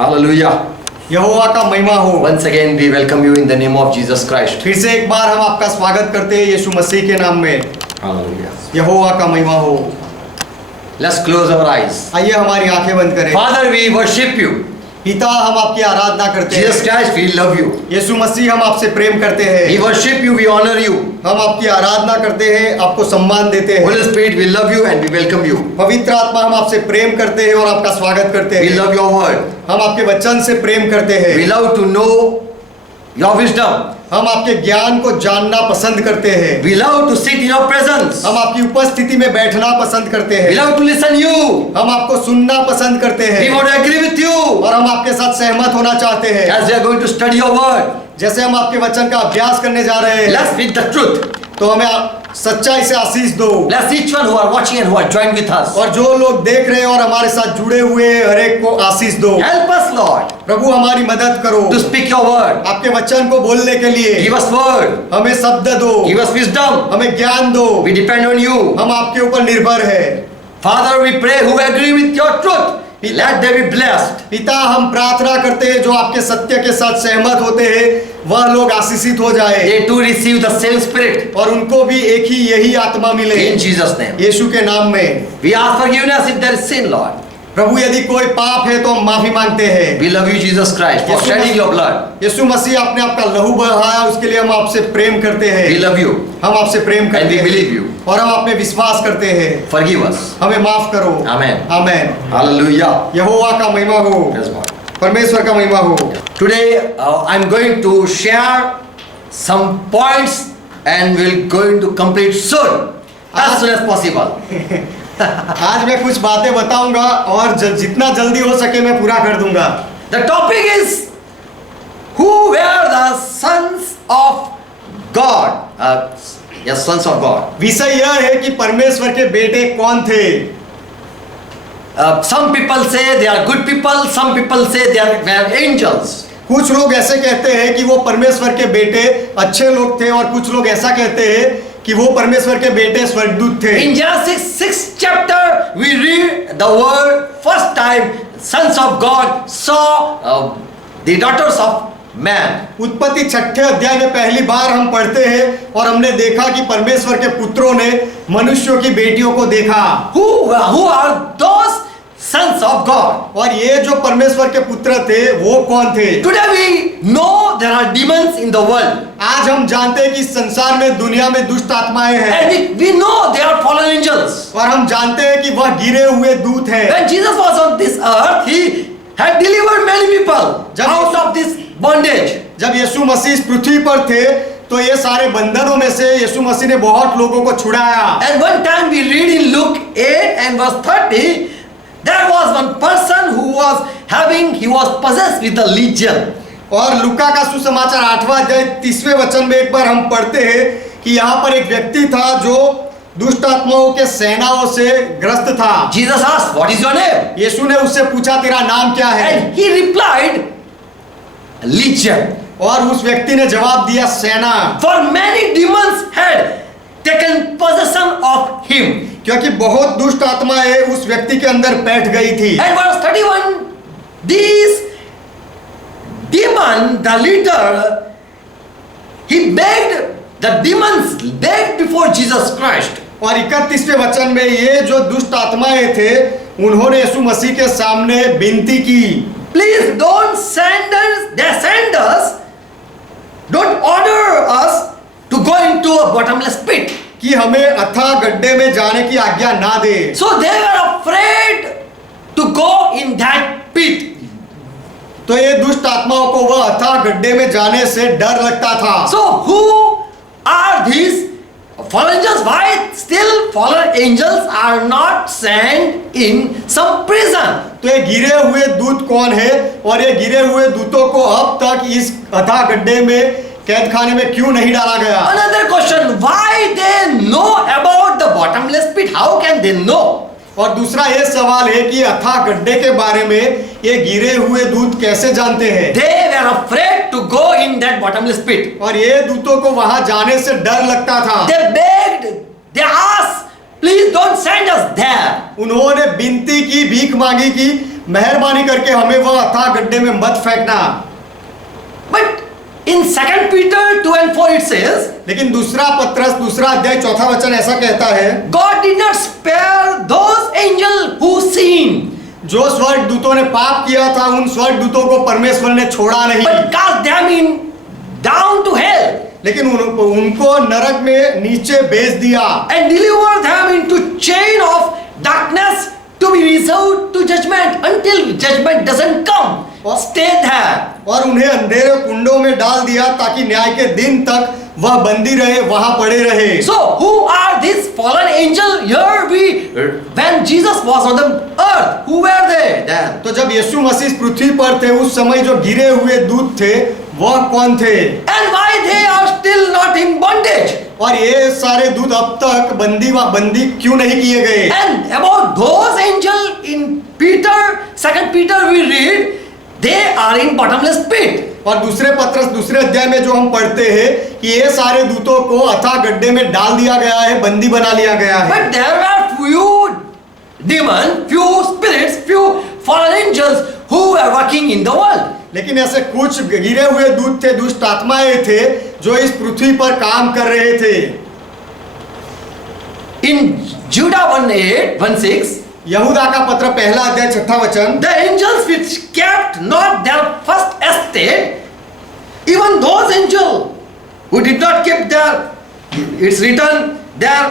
Hallelujah. यहोवा का महिमा हो। Once again we welcome you in the name of Jesus Christ. फिर से एक बार हम आपका स्वागत करते हैं यीशु मसीह के नाम में। Hallelujah. यहोवा का महिमा हो। Let's close our eyes. आइए हमारी आंखें बंद करें। Father, we worship you. पिता, हम आपकी आराधना करते Jesus हैं। Christ, we love you. यीशु मसीह, हम आपसे प्रेम करते We हैं। worship you, we honor you. हम आपकी आराधना करते हैं, आपको सम्मान देते Holy हैं। Spirit, we love you and we welcome you. पवित्र आत्मा, हम आपसे प्रेम करते हैं और आपका स्वागत करते We हैं। love your word. हम आपके वचन से प्रेम करते We हैं। love to know your wisdom. हम आपके ज्ञान को जानना पसंद करते हैं। We love to sit in your presence. हम आपकी उपस्थिति में बैठना पसंद करते We हैं। love to listen you. हम आपको सुनना पसंद करते We हैं want to agree with you. और हम आपके साथ सहमत होना चाहते हैं। As we are going to study your word, जैसे हम आपके वचन का अभ्यास करने जा रहे हैं, let's speak the truth. तो हमें सच्चाई से आशीष दो। Bless each one who are watching and who are joined with us. और जो लोग देख रहे हैं और हमारे साथ जुड़े हुए हैं, हर एक को आशीष दो। Help us, Lord, प्रभु, हमारी मदद करो to speak your word. आपके वचन को बोलने के लिए। Give us word. हमें शब्द दो, Give us wisdom. हमें ज्ञान दो। We depend on you. हम आपके ऊपर निर्भर है। Father, we pray who agree with your truth. Let them be blessed. पिता, हम प्रार्थना करते हैं जो आपके सत्य के साथ सहमत होते हैं, वह लोग आशीषित हो जाए They too receive the same spirit. और उनको भी एक ही यही आत्मा मिले In Jesus' name. यीशु के नाम में। We ask forgiveness if there is sin, Lord. प्रभु, यदि कोई पाप है तो हम माफी मांगते हैं। We love you, Jesus Christ, for Yeshu shedding Masih- your blood. यीशु मसीह, आपने आपका लहू बहाया, उसके लिए हम आपसे प्रेम करते हैं। We love you हम आपसे प्रेम and करते we हैं believe you. और हम आप में विश्वास करते हैं। Forgive us. हमें माफ करो। Amen. आमेन। Hallelujah. यहोवा का महिमा हो, Praise God. परमेश्वर का महिमा हो। Today I'm going to share some points and we're going to complete soon, as soon as possible. आज मैं कुछ बातें बताऊंगा और जितना जल्दी हो सके मैं पूरा कर दूंगा। The topic is who were the sons of God? Yes, sons of God. विषय यह है कि परमेश्वर के बेटे कौन थे। Some people say they are good people. Some people say they were angels. कुछ लोग ऐसे कहते हैं कि वो परमेश्वर के बेटे अच्छे लोग थे और कुछ लोग ऐसा कहते हैं कि वो परमेश्वर के बेटे स्वर्गदूत थे। In Genesis 6th chapter, we read the word first time. Sons of God saw the daughters of man. उत्पत्ति 6ठे अध्याय में पहली बार हम पढ़ते हैं और हमने देखा कि परमेश्वर के पुत्रों ने मनुष्यों की बेटियों को देखा। Who are those sons of God? और ये जो परमेश्वर के पुत्र थे वो कौन थे। Today we know there are demons in the world. आज हम जानते हैं कि इस संसार में, दुनिया में दुष्ट आत्माएं हैं And we know they are fallen angels. और हम जानते हैं कि वह गिरे हुए दूत हैं। When Jesus was on this earth, he had delivered many people out of this bondage. जब यीशु मसीह इस पृथ्वी पर थे तो ये सारे बंधनों में से यीशु मसीह ने बहुत लोगों को छुड़ाया। And one time we read in Luke 8 and verse 30, there was one person who was possessed with a legion. और लूका का सुसमाचार 8वां अध्याय 30वें वचन में एक बार हम पढ़ते हैं कि यहाँ पर एक व्यक्ति था जो दुष्ट आत्माओं के सेनाओं से ग्रस्त था। Jesus asked, "What is your name?" यीशु ने उससे पूछा, तेरा नाम क्या है। And he replied, "Legion." और उस व्यक्ति ने जवाब दिया, सेना। For many demons had taken possession of him. क्योंकि बहुत दुष्ट आत्माएं उस व्यक्ति के अंदर बैठ गई थी। And verse 31, these demon, the leader, the demons begged before Jesus Christ. और 31वें वचन में ये जो दुष्ट आत्माएं थे उन्होंने यीशु मसीह के सामने विनती की, Please don't send us, don't order us to go into a bottomless pit. कि हमें अथाह गड्ढे में जाने की आज्ञा ना दे। So they were afraid to go in that pit. तो ये दुष्ट आत्माओं को वह अथाह गड्ढे में जाने से डर लगता था। So who are these fallen angels? Why still fallen angels are not sent in some prison? तो ये गिरे हुए दूत कौन है और ये गिरे हुए दूतों को अब तक इस अथाह गड्ढे में, कैद खाने में क्यों नहीं डाला गया। Another question, why they know about the bottomless pit? How can they know? और दूसरा ये सवाल है कि अथाह गड्ढे के बारे में ये गिरे हुए दूत कैसे जानते हैं। They were afraid to go in that bottomless pit. और ये दूतों को वहां जाने से डर लगता था। They begged, they asked, please don't send us there. उन्होंने विनती की, भीख मांगी कि मेहरबानी करके हमें वह अथाह गड्ढे में मत फेंकना। But in 2 Peter 2 and 4 it says, लेकिन दूसरा पत्रस दूसरा अध्याय चौथा वचन ऐसा कहता है, God did not spare those angels who sinned, जो स्वर्ग दूतों ने पाप किया था उन स्वर्ग दूतों को परमेश्वर ने छोड़ा नहीं, but cast them in down to hell लेकिन उनको नरक में नीचे भेज दिया and deliver them into chain of darkness to be reserved to judgment until judgment doesn't come. Stay there. और उन्हें अंधेरे कुंडों में डाल दिया ताकि न्याय के दिन तक वह बंदी रहे, वहां पड़े रहे। So who are these fallen angels? Here when Jesus was on the earth, who were they then? तो जब यीशु मसीह पृथ्वी पर थे उस समय जो गिरे हुए दूत थे वह कौन थे? And why they are still not in bondage? और ये सारे दूत अब तक बंदी क्यों नहीं किए गए? And about those angels in Peter, 2 Peter we read, they are in bottomless pit. और दूसरे पत्रस दूसरे अध्याय में जो हम पढ़ते हैं कि ये सारे दूतों को अथाह गड्ढे में डाल दिया गया है, बंदी बना लिया गया है। But there were few demons, few spirits, few fallen angels who were working in the world. लेकिन ऐसे कुछ गिरे हुए दूत थे, दुष्ट आत्माएं थे जो इस पृथ्वी पर काम कर रहे थे। In Judah 1:8-1:6, यहूदा का पत्र पहला अध्याय छठा वचन, the angels which kept not their first estate, even those angels who did not keep their, it's written, their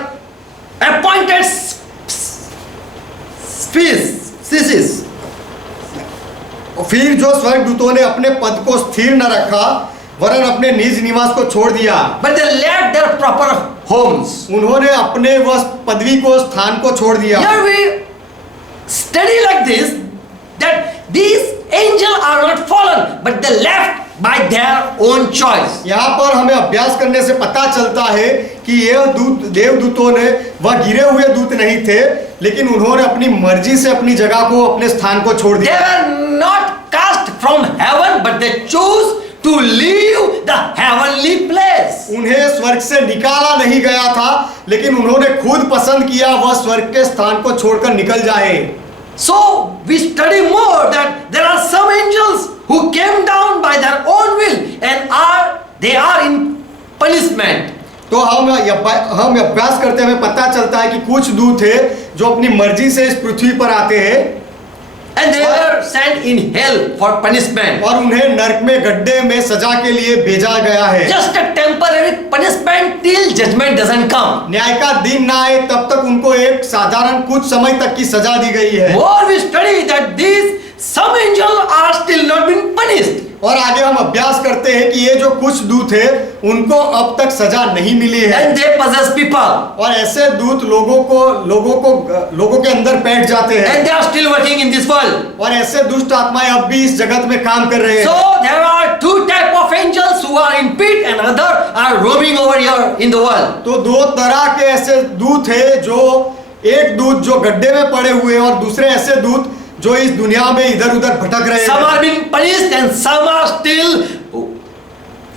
appointed species. फिर जो स्वर्गदूतों ने अपने पद को स्थिर न रखा वरन अपने निज निवास को छोड़ दिया, But they left their proper homes. उन्होंने अपने वह पदवी को स्थान को छोड़ दिया। Here we study like this, that these angels are not fallen, but they left by their own choice. यहाँ पर हमें अभ्यास करने से पता चलता है कि यह देवदूतों ने वह गिरे हुए दूत नहीं थे, लेकिन उन्होंने अपनी मर्जी से अपनी जगह को, अपने स्थान को छोड़ They दिया। were not cast from heaven, but they chose to leave the heavenly place. उन्हें स्वर्ग से निकाला नहीं गया था, लेकिन उन्होंने खुद पसंद किया वह स्वर्ग के स्थान को छोड़कर निकल जाए। So we study more that there are some angels who came down by their own will and they are in punishment. तो हम अभ्यास करते हमें पता चलता है कि कुछ दूत है जो अपनी मर्जी से इस पृथ्वी पर आते हैं And they were sent in hell for punishment. और उन्हें नरक में गड्ढे में सजा के लिए भेजा गया है। Just a temporary punishment till judgment doesn't come. न्याय का दिन ना आए तब तक उनको एक साधारण कुछ समय तक की सजा दी गई है। More we study that these some angels are still not been punished. और आगे हम अभ्यास करते हैं कि ये जो कुछ दूत है उनको अब तक सजा नहीं मिली है। And they possess people. और ऐसे दूत लोगों के अंदर बैठ जाते हैं। And they are still working in this world. और ऐसे दुष्ट आत्माएं अब भी इस जगत में काम कर रहे हैं। So there are two type of angels who are in pit and other are roaming over here in the world. तो दो तरह के ऐसे दूत है, जो एक दूत जो गड्ढे में पड़े हुए हैं और दूसरे ऐसे दूत जो इस दुनिया में इधर उधर भटक रहे हैं। Some are being punished and some are still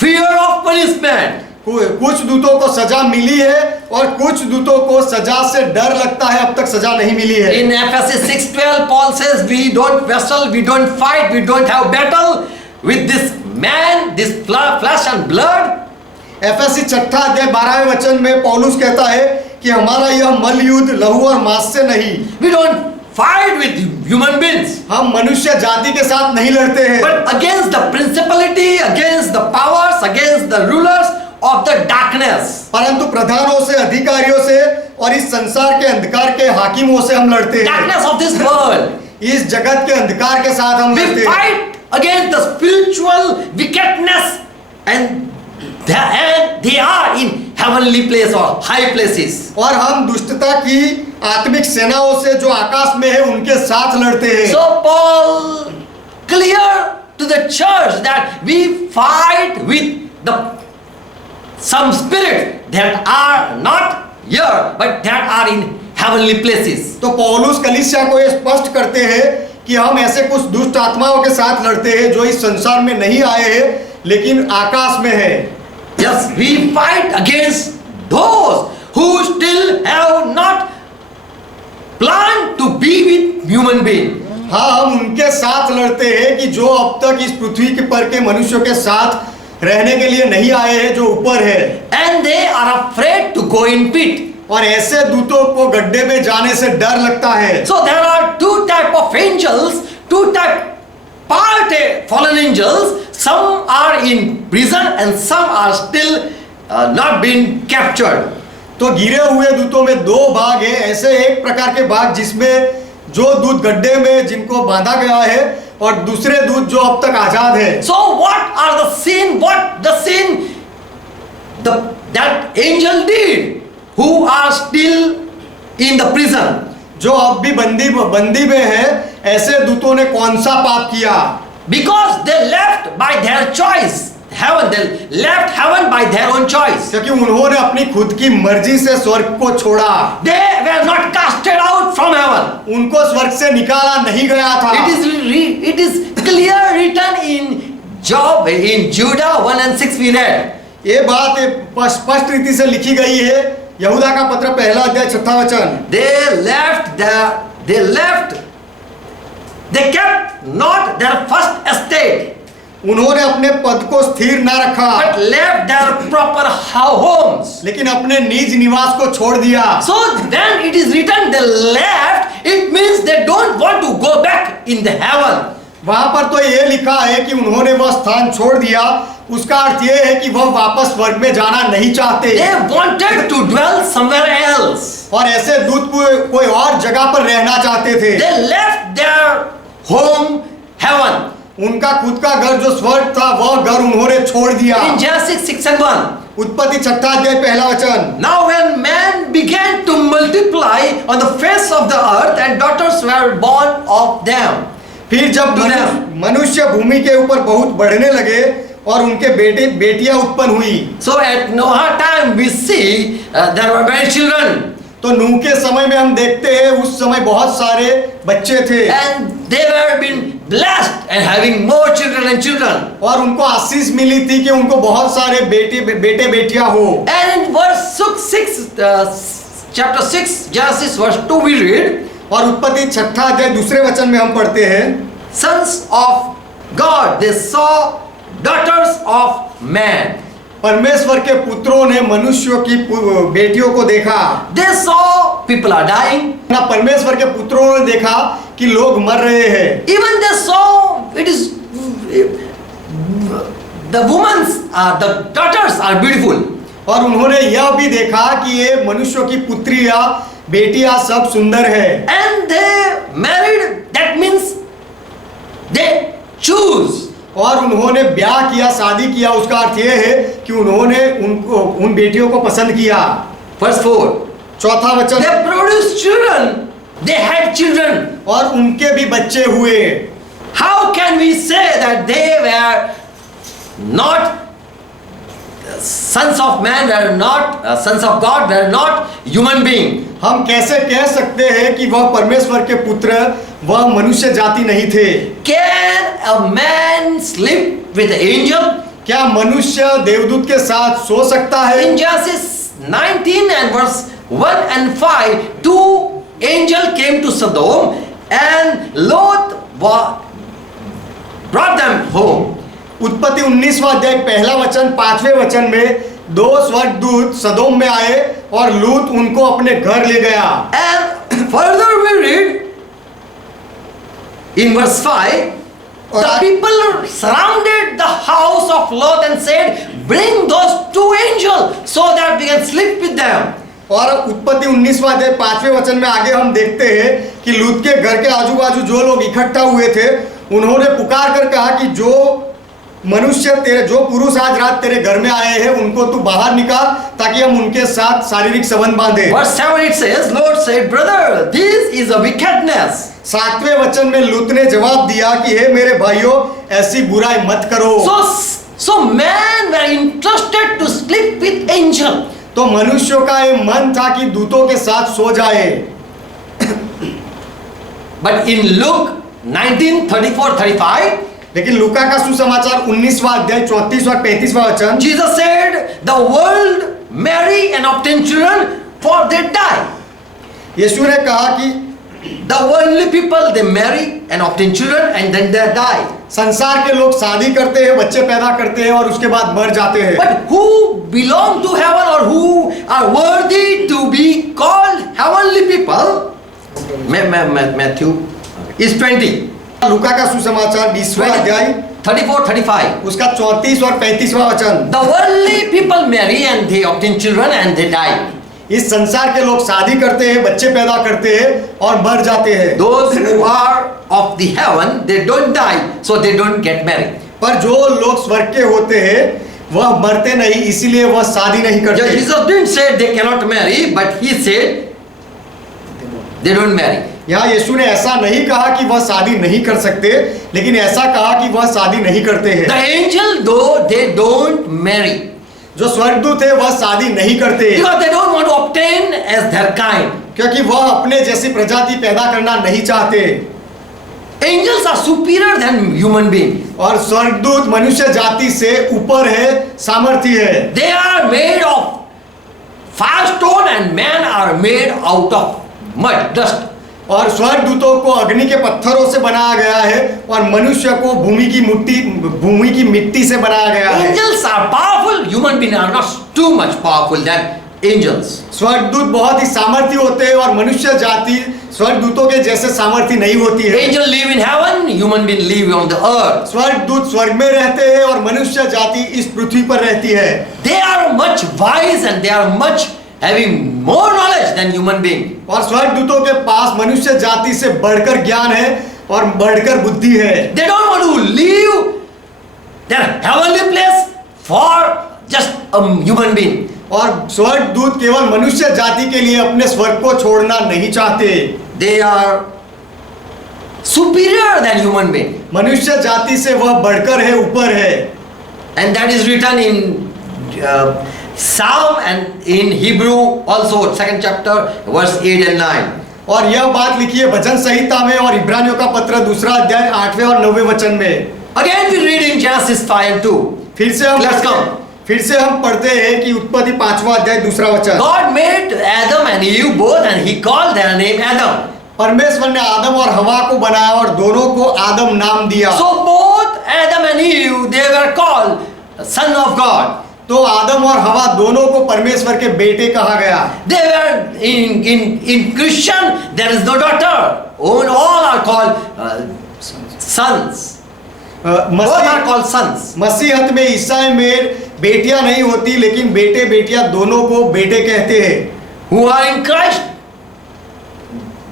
fear of punishment. कुछ दूतों को सजा मिली है और कुछ दूतों को सजा से डर लगता है, अब तक सजा नहीं मिली है। In Ephesians 6:12 Paul says we don't wrestle, we don't fight, we don't have battle with this man, this flesh and blood. FSc 6 अध्याय 12वें वचन में पौलुस कहता है कि हमारा यह मल युद्ध लहू और मांस से नहीं, We don't fight with human beings, हम मनुष्य जाति के साथ नहीं लड़ते हैं, but against the principality, against the powers, against the rulers of the darkness. परंतु प्रधानों से, अधिकारियों से और इस संसार के अंधकार के हाकिमों से हम लड़ते हैं। Darkness of this world. इस जगत के अंधकार के साथ हम We लड़ते हैं। fight against the spiritual wickedness and they are in heavenly place or high places. और हम दुष्टता की आत्मिक सेनाओं से जो आकाश में है उनके साथ लड़ते हैं। So Paul clear to the church that we fight with some spirit that are not here but that are in heavenly places. तो पौलुस कलीसिया को ये स्पष्ट करते हैं कि हम ऐसे कुछ दुष्ट आत्माओं के साथ लड़ते हैं जो इस संसार में नहीं आए हैं लेकिन आकाश में है। Yes, we fight against those who still have not planned to be with human being. हाँ, हम उनके साथ लड़ते हैं कि जो अब तक इस पृथ्वी के पर के मनुष्यों के साथ रहने के लिए नहीं आए हैं, जो ऊपर है। And they are afraid to go in pit. और ऐसे दूतों को गड्ढे में जाने से डर लगता है। So there are two type of angels, two type part fallen angels. Some are in prison and some are still not been captured. तो गिरे हुए दूतों में दो भाग है। ऐसे एक प्रकार के भाग जिसमें जो दूत गड्ढे में जिनको बांधा गया है, और दूसरे दूत जो अब तक आजाद है। So what are the sin? What the sin that angel did? Who are still in the prison? जो अब भी बंदी में है, ऐसे दूतों ने कौन सा पाप किया? Because they left by their choice heaven. They left heaven by their own choice. क्योंकि उन्होंने अपनी खुद की मर्जी से स्वर्ग को छोड़ा। They were not casted out from heaven. उनको स्वर्ग से निकाला नहीं गया था। It is clear written in Job, in Judah 1 and 6 we read. ये बात स्पष्ट रीति से लिखी गई है, यहूदा का पत्र पहला अध्याय 6वां वचन। They kept not their first estate, उन्होंने अपने पद को स्थिर न रखा, but left their proper homes. लेकिन अपने निज निवास को छोड़ दिया। So when it is written they left, it means they don't want to go back in the heaven. वहां पर तो ये लिखा है कि उन्होंने वह स्थान छोड़ दिया। उसका अर्थ ये है कि वह वापस स्वर्ग में जाना नहीं चाहते। They wanted to dwell somewhere else. और ऐसे दूत कोई और जगह पर रहना चाहते थे। They left their home, heaven. उनका खुद का घर जो स्वर्ग था, वह घर उन्होंने छोड़ दिया। In Genesis 6 and 1. उत्पत्ति 6वां अध्याय पहला वचन। Now when man began to multiply on the face of the earth and daughters were born of them. फिर जब मनुष्य भूमि के ऊपर बहुत बढ़ने लगे और उनके बेटियां उत्पन्न हुई। So at Noah time we see there were many children. तो नूह के समय में हम देखते हैं उस समय बहुत सारे बच्चे थे। And they were been blessed and having more children and children. और उनको आशीष मिली थी कि उनको बहुत सारे बेटे बेटियां हो। And in verse 6, chapter 6, Genesis verse 2 we read. और उत्पत्ति 6वां अध्याय दूसरे वचन में हम पढ़ते हैं, Sons of God, they saw daughters of man. परमेश्वर के पुत्रों ने मनुष्यों की बेटियों को देखा। They saw people are dying. ना परमेश्वर के पुत्रों ने देखा कि लोग मर रहे हैं। Even they saw it is the the daughters are beautiful. और उन्होंने यह भी देखा कि ये मनुष्यों की पुत्रियां बेटियां सब सुंदर है। And they married, that means they choose. और उन्होंने ब्याह किया, शादी किया, उसका अर्थ यह है कि उन्होंने उन बेटियों को पसंद किया। Verse 4. चौथा वचन। They produced children. They had children. और उनके भी बच्चे हुए। How can we say that they were not sons of man, were not sons of God, were not human being? हम कैसे कह सकते हैं कि वह परमेश्वर के पुत्र, वह मनुष्य जाति नहीं थे? Can a man sleep with an angel? क्या मनुष्य देवदूत के साथ सो सकता है? In Genesis 19 and verse 1 and 5, two angels came to Sodom and Lot brought them home. उत्पत्ति 19वां अध्याय पहला वचन 5वें वचन में दो स्वर्गदूत सदोम में आए और लूत उनको अपने घर ले गया। And further we read in verse 5, the people surrounded the house of Lot and said, bring those two angels so that we can sleep with them. और उत्पत्ति 19वां अध्याय 5वें वचन में आगे हम देखते हैं कि लूत के घर के आजू बाजू जो लोग इकट्ठा हुए थे, उन्होंने पुकार कर कहा कि जो मनुष्य जो पुरुष आज रात तेरे घर में आए हैं, उनको तू बाहर निकाल ताकि हम उनके साथ शारीरिक संबंध बांधे। Verse 7 it says, Lord said, brother, this is a wickedness. 7वें वचन में लूत ने जवाब दिया कि हे मेरे भाइयों, ऐसी बुराई मत करो। So men were interested to sleep with angel. तो मनुष्यों का ये मन था कि दूतों के साथ सो जाए। But in Luke 19:34-35, लेकिन लूका का सुसमाचार 19वां अध्याय 34 और 35वां वचन, Jesus said, the world marry and obtain children for they die. यीशु ने कहा कि The worldly people, they marry and obtain children and then they die. संसार के लोग शादी करते हैं, बच्चे पैदा करते हैं और उसके बाद मर जाते हैं। But who belong to heaven or who are worthy to be called heavenly people? Matthew is 20. लूका का सुसमाचार 20वां अध्याय 34-35. उसका 34 और 35वां वचन। The worldly people marry and they obtain children and they die. इस संसार के लोग शादी करते हैं, बच्चे पैदा करते हैं और मर जाते हैं। Those who are of the heaven, they don't die, so they don't get married. पर जो लोग स्वर्ग के होते हैं वह मरते नहीं, इसीलिए वह शादी नहीं करते। Jesus didn't say they cannot marry, but he said they don't marry. यहाँ यीशु ने ऐसा नहीं कहा कि वह शादी नहीं कर सकते, लेकिन ऐसा कहा कि वह शादी नहीं करते हैं। The angel, though, they don't marry. जो स्वर्गदूत है वह शादी नहीं करते, Because they don't want to obtain as their kind. क्योंकि वह अपने जैसी प्रजाति पैदा करना नहीं चाहते। Angels are superior than human beings. और स्वर्गदूत मनुष्य जाति से ऊपर है, सामर्थी है। They are made of fire stone and men are made out of mud, dust. और स्वर्गदूतों को अग्नि के पत्थरों से बनाया गया है और मनुष्य को भूमि की मिट्टी से बनाया गया है। Angels are powerful, human beings are not too much powerful than angels. स्वर्गदूत बहुत ही सामर्थी होते हैं और मनुष्य जाति स्वर्गदूतों के जैसे सामर्थी नहीं होती है। Angels live in heaven, human beings live on the earth. स्वर्गदूत स्वर्ग में रहते हैं और मनुष्य जाति इस पृथ्वी पर रहती है। They are much wise and they are much having more knowledge than human being. और स्वर्गदूतों के पास मनुष्य जाति से बढ़कर ज्ञान है और बढ़कर बुद्धि है। They don't want to leave their heavenly place for just a human being. और स्वर्गदूत केवल मनुष्य जाति के लिए अपने स्वर्ग को छोड़ना नहीं चाहते। They are superior than human being. मनुष्य जाति से वह बढ़कर है, ऊपर है। And that is written in Psalm and in Hebrew also, 2nd chapter, verse 8 and 9. और यह बात लिखी है भजन संहिता में और इब्रानियों का पत्र 2 अध्याय 8वें और 9वें वचन में। Again we read in Genesis 5 and 2. फिर से हम पढ़ते हैं कि उत्पत्ति 5वां अध्याय 2 वचन। God made Adam and Eve both and he called their name Adam. परमेश्वर ने आदम और हवा को बनाया और दोनों को आदम नाम दिया। So both Adam and Eve, they were called son of God. तो आदम और हवा दोनों को परमेश्वर के बेटे कहा गया। They were in Christian there is no daughter. All are called sons. Both are called sons. मसीहत में ईसाई में बेटियां नहीं होती, लेकिन बेटे बेटियां दोनों को बेटे कहते हैं। Who are in Christ,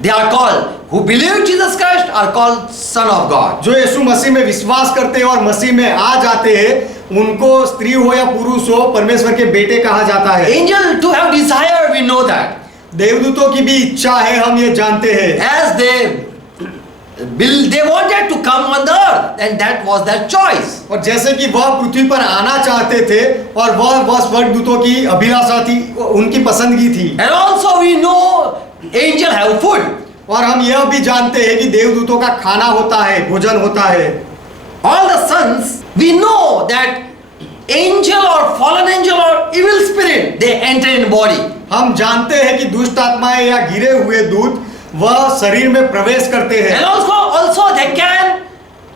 they are called. Who believe Jesus Christ are called son of God. जो यीशु मसीह में विश्वास करते हैं और मसीह में आ जाते हैं, उनको स्त्री हो या पुरुष हो परमेश्वर के बेटे कहा जाता है। Angel to have desire, we know that. देवदूतों की भी इच्छा है, हम ये जानते हैं। As they wanted to come on the earth and that was their choice. और जैसे कि वह पृथ्वी पर आना चाहते थे और वह स्वर्गदूतों की अभिलाषा थी, उनकी पसंदगी थी। And also we know angel have food. और हम यह भी जानते हैं कि देवदूतों का खाना होता है, भोजन होता है। All the sons, we know that angel or fallen angel or evil spirit, they enter in body. हम जानते हैं कि दुष्ट आत्माएं या गिरे हुए दूत वह शरीर में प्रवेश करते हैं। And also they can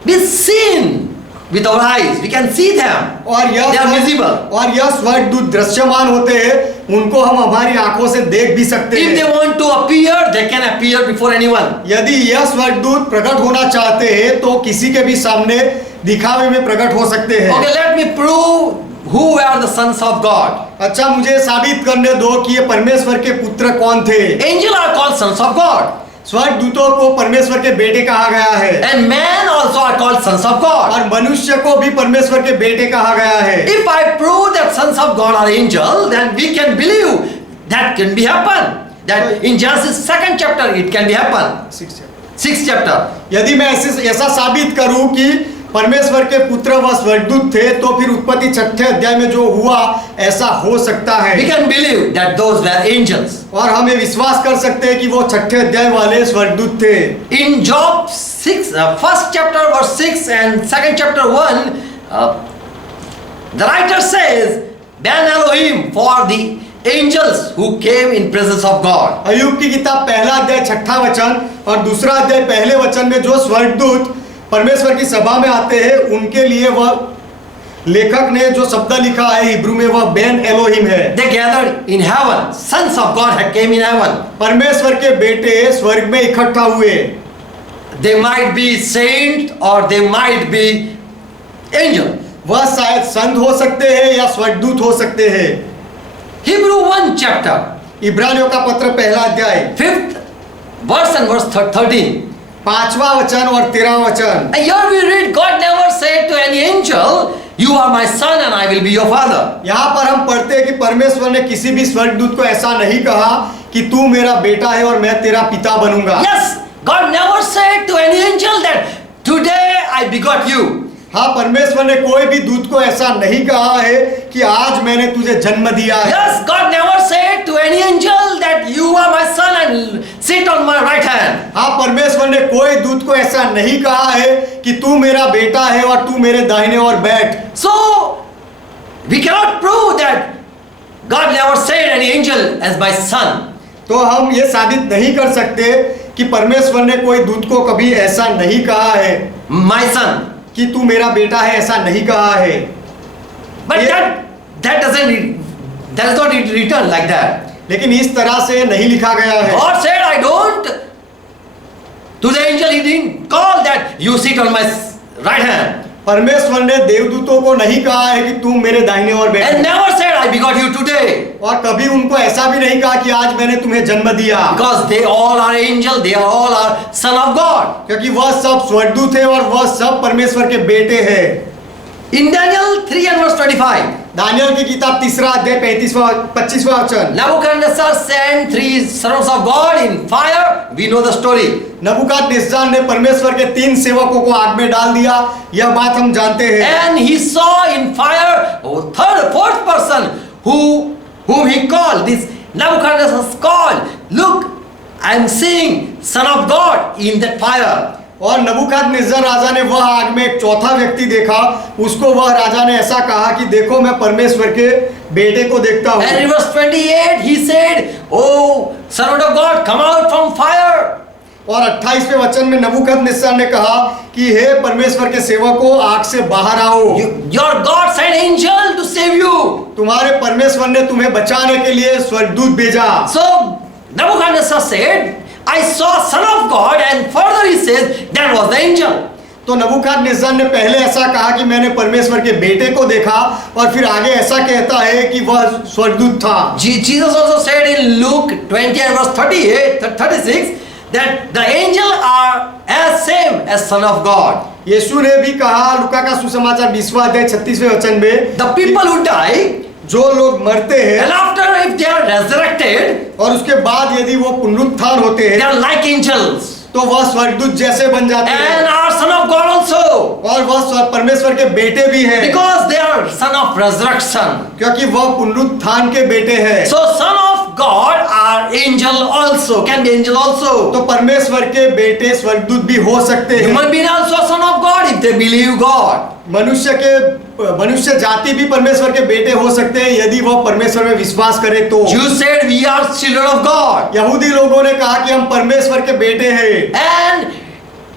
be seen with our eyes. We can see them. और They are visible. और यह स्वर्गदूत दृश्यमान होते हैं, उनको हम हमारी आंखों से देख भी सकते If हैं। they want to appear, they can appear before anyone. यदि यह स्वर्गदूत प्रकट होना चाहते हैं तो किसी के भी सामने दिखावे में प्रकट हो सकते हैं। Okay, let me prove who are the sons of God. अच्छा, मुझे साबित करने दो कि ये परमेश्वर के पुत्र कौन थे। Angels are called sons of God. स्वर्गदूतों को परमेश्वर के बेटे कहा गया है। And men also are called sons of God. और मनुष्य को भी परमेश्वर के बेटे कहा गया है। If I prove that sons of God are angels, then we can believe that can be happen. That in Genesis 2nd chapter it can be happen. 6th chapter. यदि मैं ऐसा साबित करूं कि परमेश्वर के पुत्र व स्वर्गदूत थे, तो फिर उत्पत्ति 6 अध्याय में जो हुआ ऐसा हो सकता है। We can believe that those were angels. और हम ये विश्वास कर सकते हैं कि वो 6 अध्याय वाले स्वर्गदूत थे। In Job 6, 1st chapter verse 6 and 2nd chapter 1, the writer says, "Ben Elohim, for the angels who came in presence of God. अय्यूब की किताब पहला अध्याय 6ठा वचन और दूसरा अध्याय पहले वचन में जो स्वर्गदूत परमेश्वर की सभा में आते हैं उनके लिए वह लेखक ने जो शब्द लिखा है हिब्रू में वह बेन एलोहिम है। They gathered in heaven. Sons of God had came in heaven. परमेश्वर के बेटे स्वर्ग में इकट्ठा हुए। They might be saint or they might be angel. वह शायद संत हो सकते हैं या स्वर्गदूत हो सकते हैं। Hebrew 1 chapter, इब्रानियों का पत्र पहला अध्याय 5th verse and verse 13. 5वां वचन और 13वां वचन। And here we read, God never said to any angel, you are my son and I will be your father. यहाँ पर हम पढ़ते हैं कि परमेश्वर ने किसी भी स्वर्गदूत को ऐसा नहीं कहा कि तू मेरा बेटा है और मैं तेरा पिता बनूंगा। Yes, God never said to any angel that today I begot you. हाँ, परमेश्वर ने कोई भी दूत को ऐसा नहीं कहा है कि आज मैंने तुझे जन्म दिया है। Yes, God never said to any angel that you are my son and sit on my right hand. हाँ, परमेश्वर ने कोई दूत को ऐसा नहीं कहा है कि तू मेरा बेटा है और तू मेरे दाहिने ओर बैठ। So we cannot prove that God never said any angel as my son. तो हम ये साबित नहीं कर सकते कि परमेश्वर ने कोई दूत को कभी ऐसा नहीं कहा है My son. कि तू मेरा बेटा है, ऐसा नहीं कहा है। But that is not written like that. लेकिन इस तरह से नहीं लिखा गया है। God said, I don't. To the angel he didn't call that you sit on my right hand. परमेश्वर ने देवदूतों को नहीं कहा है कि तुम मेरे दाहिने ओर बैठो। And never said, I begot you today. और कभी उनको ऐसा भी नहीं कहा कि आज मैंने तुम्हें जन्म दिया। Because they all are angels, they are all are son of God. क्योंकि वह सब स्वर्गदूत है और वह सब परमेश्वर के बेटे हैं। In Daniel 3 and verse 25. Daniel की किताब तीसरा अध्याय 25वां वचन। Nebuchadnezzar sent 3 servants of God in fire. We know the story. नबूकदनेस्सर ने परमेश्वर के 3 सेवकों को आग में डाल दिया, यह बात हम जानते हैं। And he saw in fire fourth person whom he called. This Nebuchadnezzar called. Look, I am seeing Son of God in that fire. और नबूकदनेस्सर राजा ने वह आग में एक चौथा व्यक्ति देखा, उसको वह राजा ने ऐसा कहा कि देखो मैं परमेश्वर के बेटे को देखता हूँ। And in verse 28 he said, "Oh, Son of God, come out from fire." और 28वें वचन में नबूकदनेस्सर ने कहा कि हे परमेश्वर के सेवकों, आग से बाहर आओ। Your God sent angel to save you. तुम्हारे परमेश्वर ने तुम्हें बचाने के लिए स्वर्गदूत भेजा। So Nebuchadnezzar said, I saw Son of God, and further he says that was the angel. तो नबूकदनेस्सर ने पहले ऐसा कहा कि मैंने परमेश्वर के बेटे को देखा और फिर आगे ऐसा कहता है कि वह स्वर्गदूत था। Jesus also said in Luke 20 and verse 36 that the angel are as same as Son of God. यीशु ने भी कहा लूका का सुसमाचार 20वां अध्याय 36वें वचन में, The people who die जो लोग मरते हैं and after if they are resurrected, और उसके बाद यदि वो पुनरुत्थान होते they हैं are like angels तो वह स्वर्गदूत जैसे बन जाते and हैं are Son of God also, और वह परमेश्वर के बेटे भी हैं because they are son of resurrection. क्योंकि वह पुनरुत्थान के बेटे हैं। So son of God are angel also, can be angel also. तो परमेश्वर के बेटे स्वर्गदूत भी हो सकते हैं। Human being also son of God if they believe God. मनुष्य जाति भी परमेश्वर के बेटे हो सकते हैं यदि वह परमेश्वर में विश्वास करे तो। Jews said we are children of God. यहूदी लोगों ने कहा कि हम परमेश्वर के बेटे हैं। And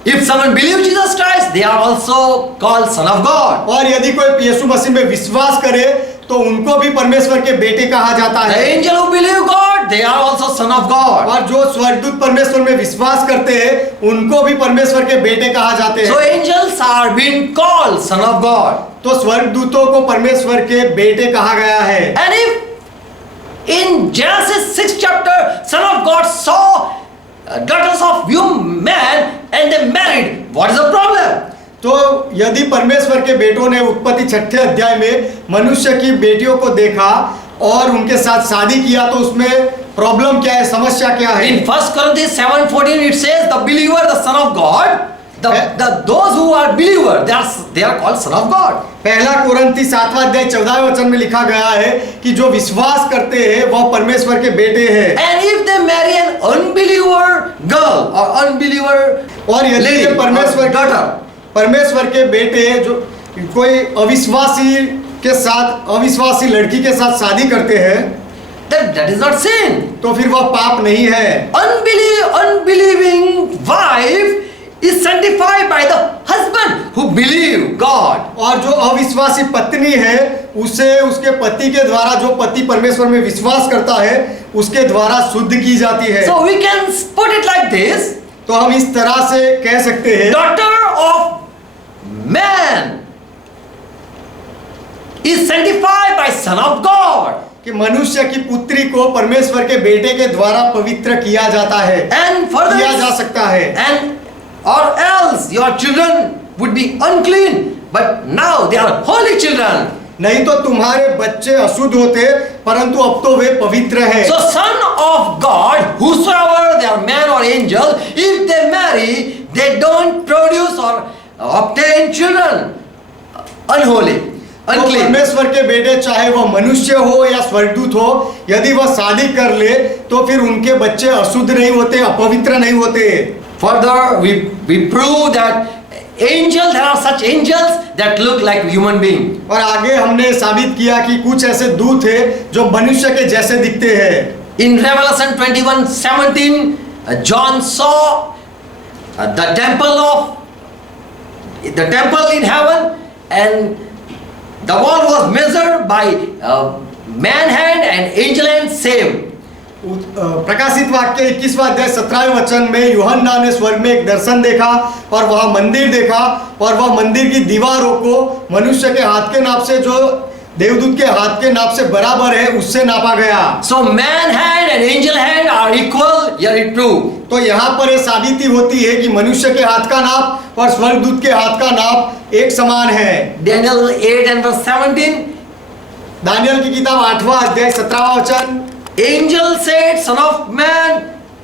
if someone believes Jesus Christ, they are also called son of God. और यदि कोई यीशु मसीह में विश्वास करे तो उनको भी परमेश्वर के बेटे कहा जाता The है। angel who believe God, they are also son of God. और जो स्वर्गदूत परमेश्वर में विश्वास करते हैं उनको भी परमेश्वर के बेटे कहा जाते So हैं। angels are being called son of God. तो स्वर्गदूतों को परमेश्वर के बेटे कहा गया है। And if in Genesis 6 chapter, son of God saw daughters of man and they married, what is the problem? तो यदि परमेश्वर के बेटों ने उत्पत्ति 6ठे अध्याय में मनुष्य की बेटियों को देखा और उनके साथ शादी किया तो उसमें प्रॉब्लम क्या है, समस्या क्या है? In 1 Corinthians 7:14 it says the believer, the son of God, those who are believer, they are called son of God. पहला कोरिन्थी 7वां अध्याय 14वें वचन में लिखा गया है कि जो विश्वास करते हैं वह परमेश्वर के बेटे हैं। And if they marry an unbeliever girl or unbeliever और यदि lady ये daughter, परमेश्वर के बेटे जो कोई अविश्वासी लड़की के साथ शादी करते हैं, that is not sin. तो फिर वह पाप नहीं है। Unbelieving wife is sanctified by the husband who believe God. और जो अविश्वासी पत्नी है उसे उसके पति के द्वारा, जो पति परमेश्वर में विश्वास करता है उसके द्वारा शुद्ध की जाती है। So we can put it like this. तो हम इस तरह से कह सकते हैं, Daughter of man is sanctified by Son of God. कि मनुष्य की पुत्री को परमेश्वर के बेटे के द्वारा पवित्र किया जाता है, And further, किया जा सकता है। and or else your children would be unclean, but now they are holy children. नहीं तो तुम्हारे बच्चे अशुद्ध होते, परंतु अब तो वे पवित्र हैं। So Son of God, whosoever they are man or angel, if they marry, they don't produce or obtain children unholy, तो unclean. परमेश्वर के बेटे चाहे वह मनुष्य हो या स्वर्गदूत हो, यदि वह शादी कर ले तो फिर उनके बच्चे अशुद्ध नहीं होते, अपवित्र नहीं होते। Further, we prove that angels, there are such angels that look like human being. और आगे हमने साबित किया कि कुछ ऐसे दूत हैं जो मनुष्य के जैसे दिखते हैं। In Revelation 21:17, John saw the temple in heaven, and the wall was measured by man hand and angel hand same. प्रकाशित वाक्य 21वां अध्याय 17वें वचन में यूहन्ना ने स्वर्ग में एक दर्शन देखा और वह मंदिर देखा, और वह मंदिर की दीवारों को मनुष्य के हाथ के नाप से, जो देवदूत के हाथ के नाप से बराबर है, उससे नापा गया। So man hand and angel hand are equal, here it proved. तो यहाँ पर यह साबिती होती है कि मनुष्य के हाथ का नाप और स्वर्गदूत के हाथ का नाप एक समान है। Daniel 8:17, दानियल की किताब 8वां अध्याय 17वां वचन, angel said, Son of man,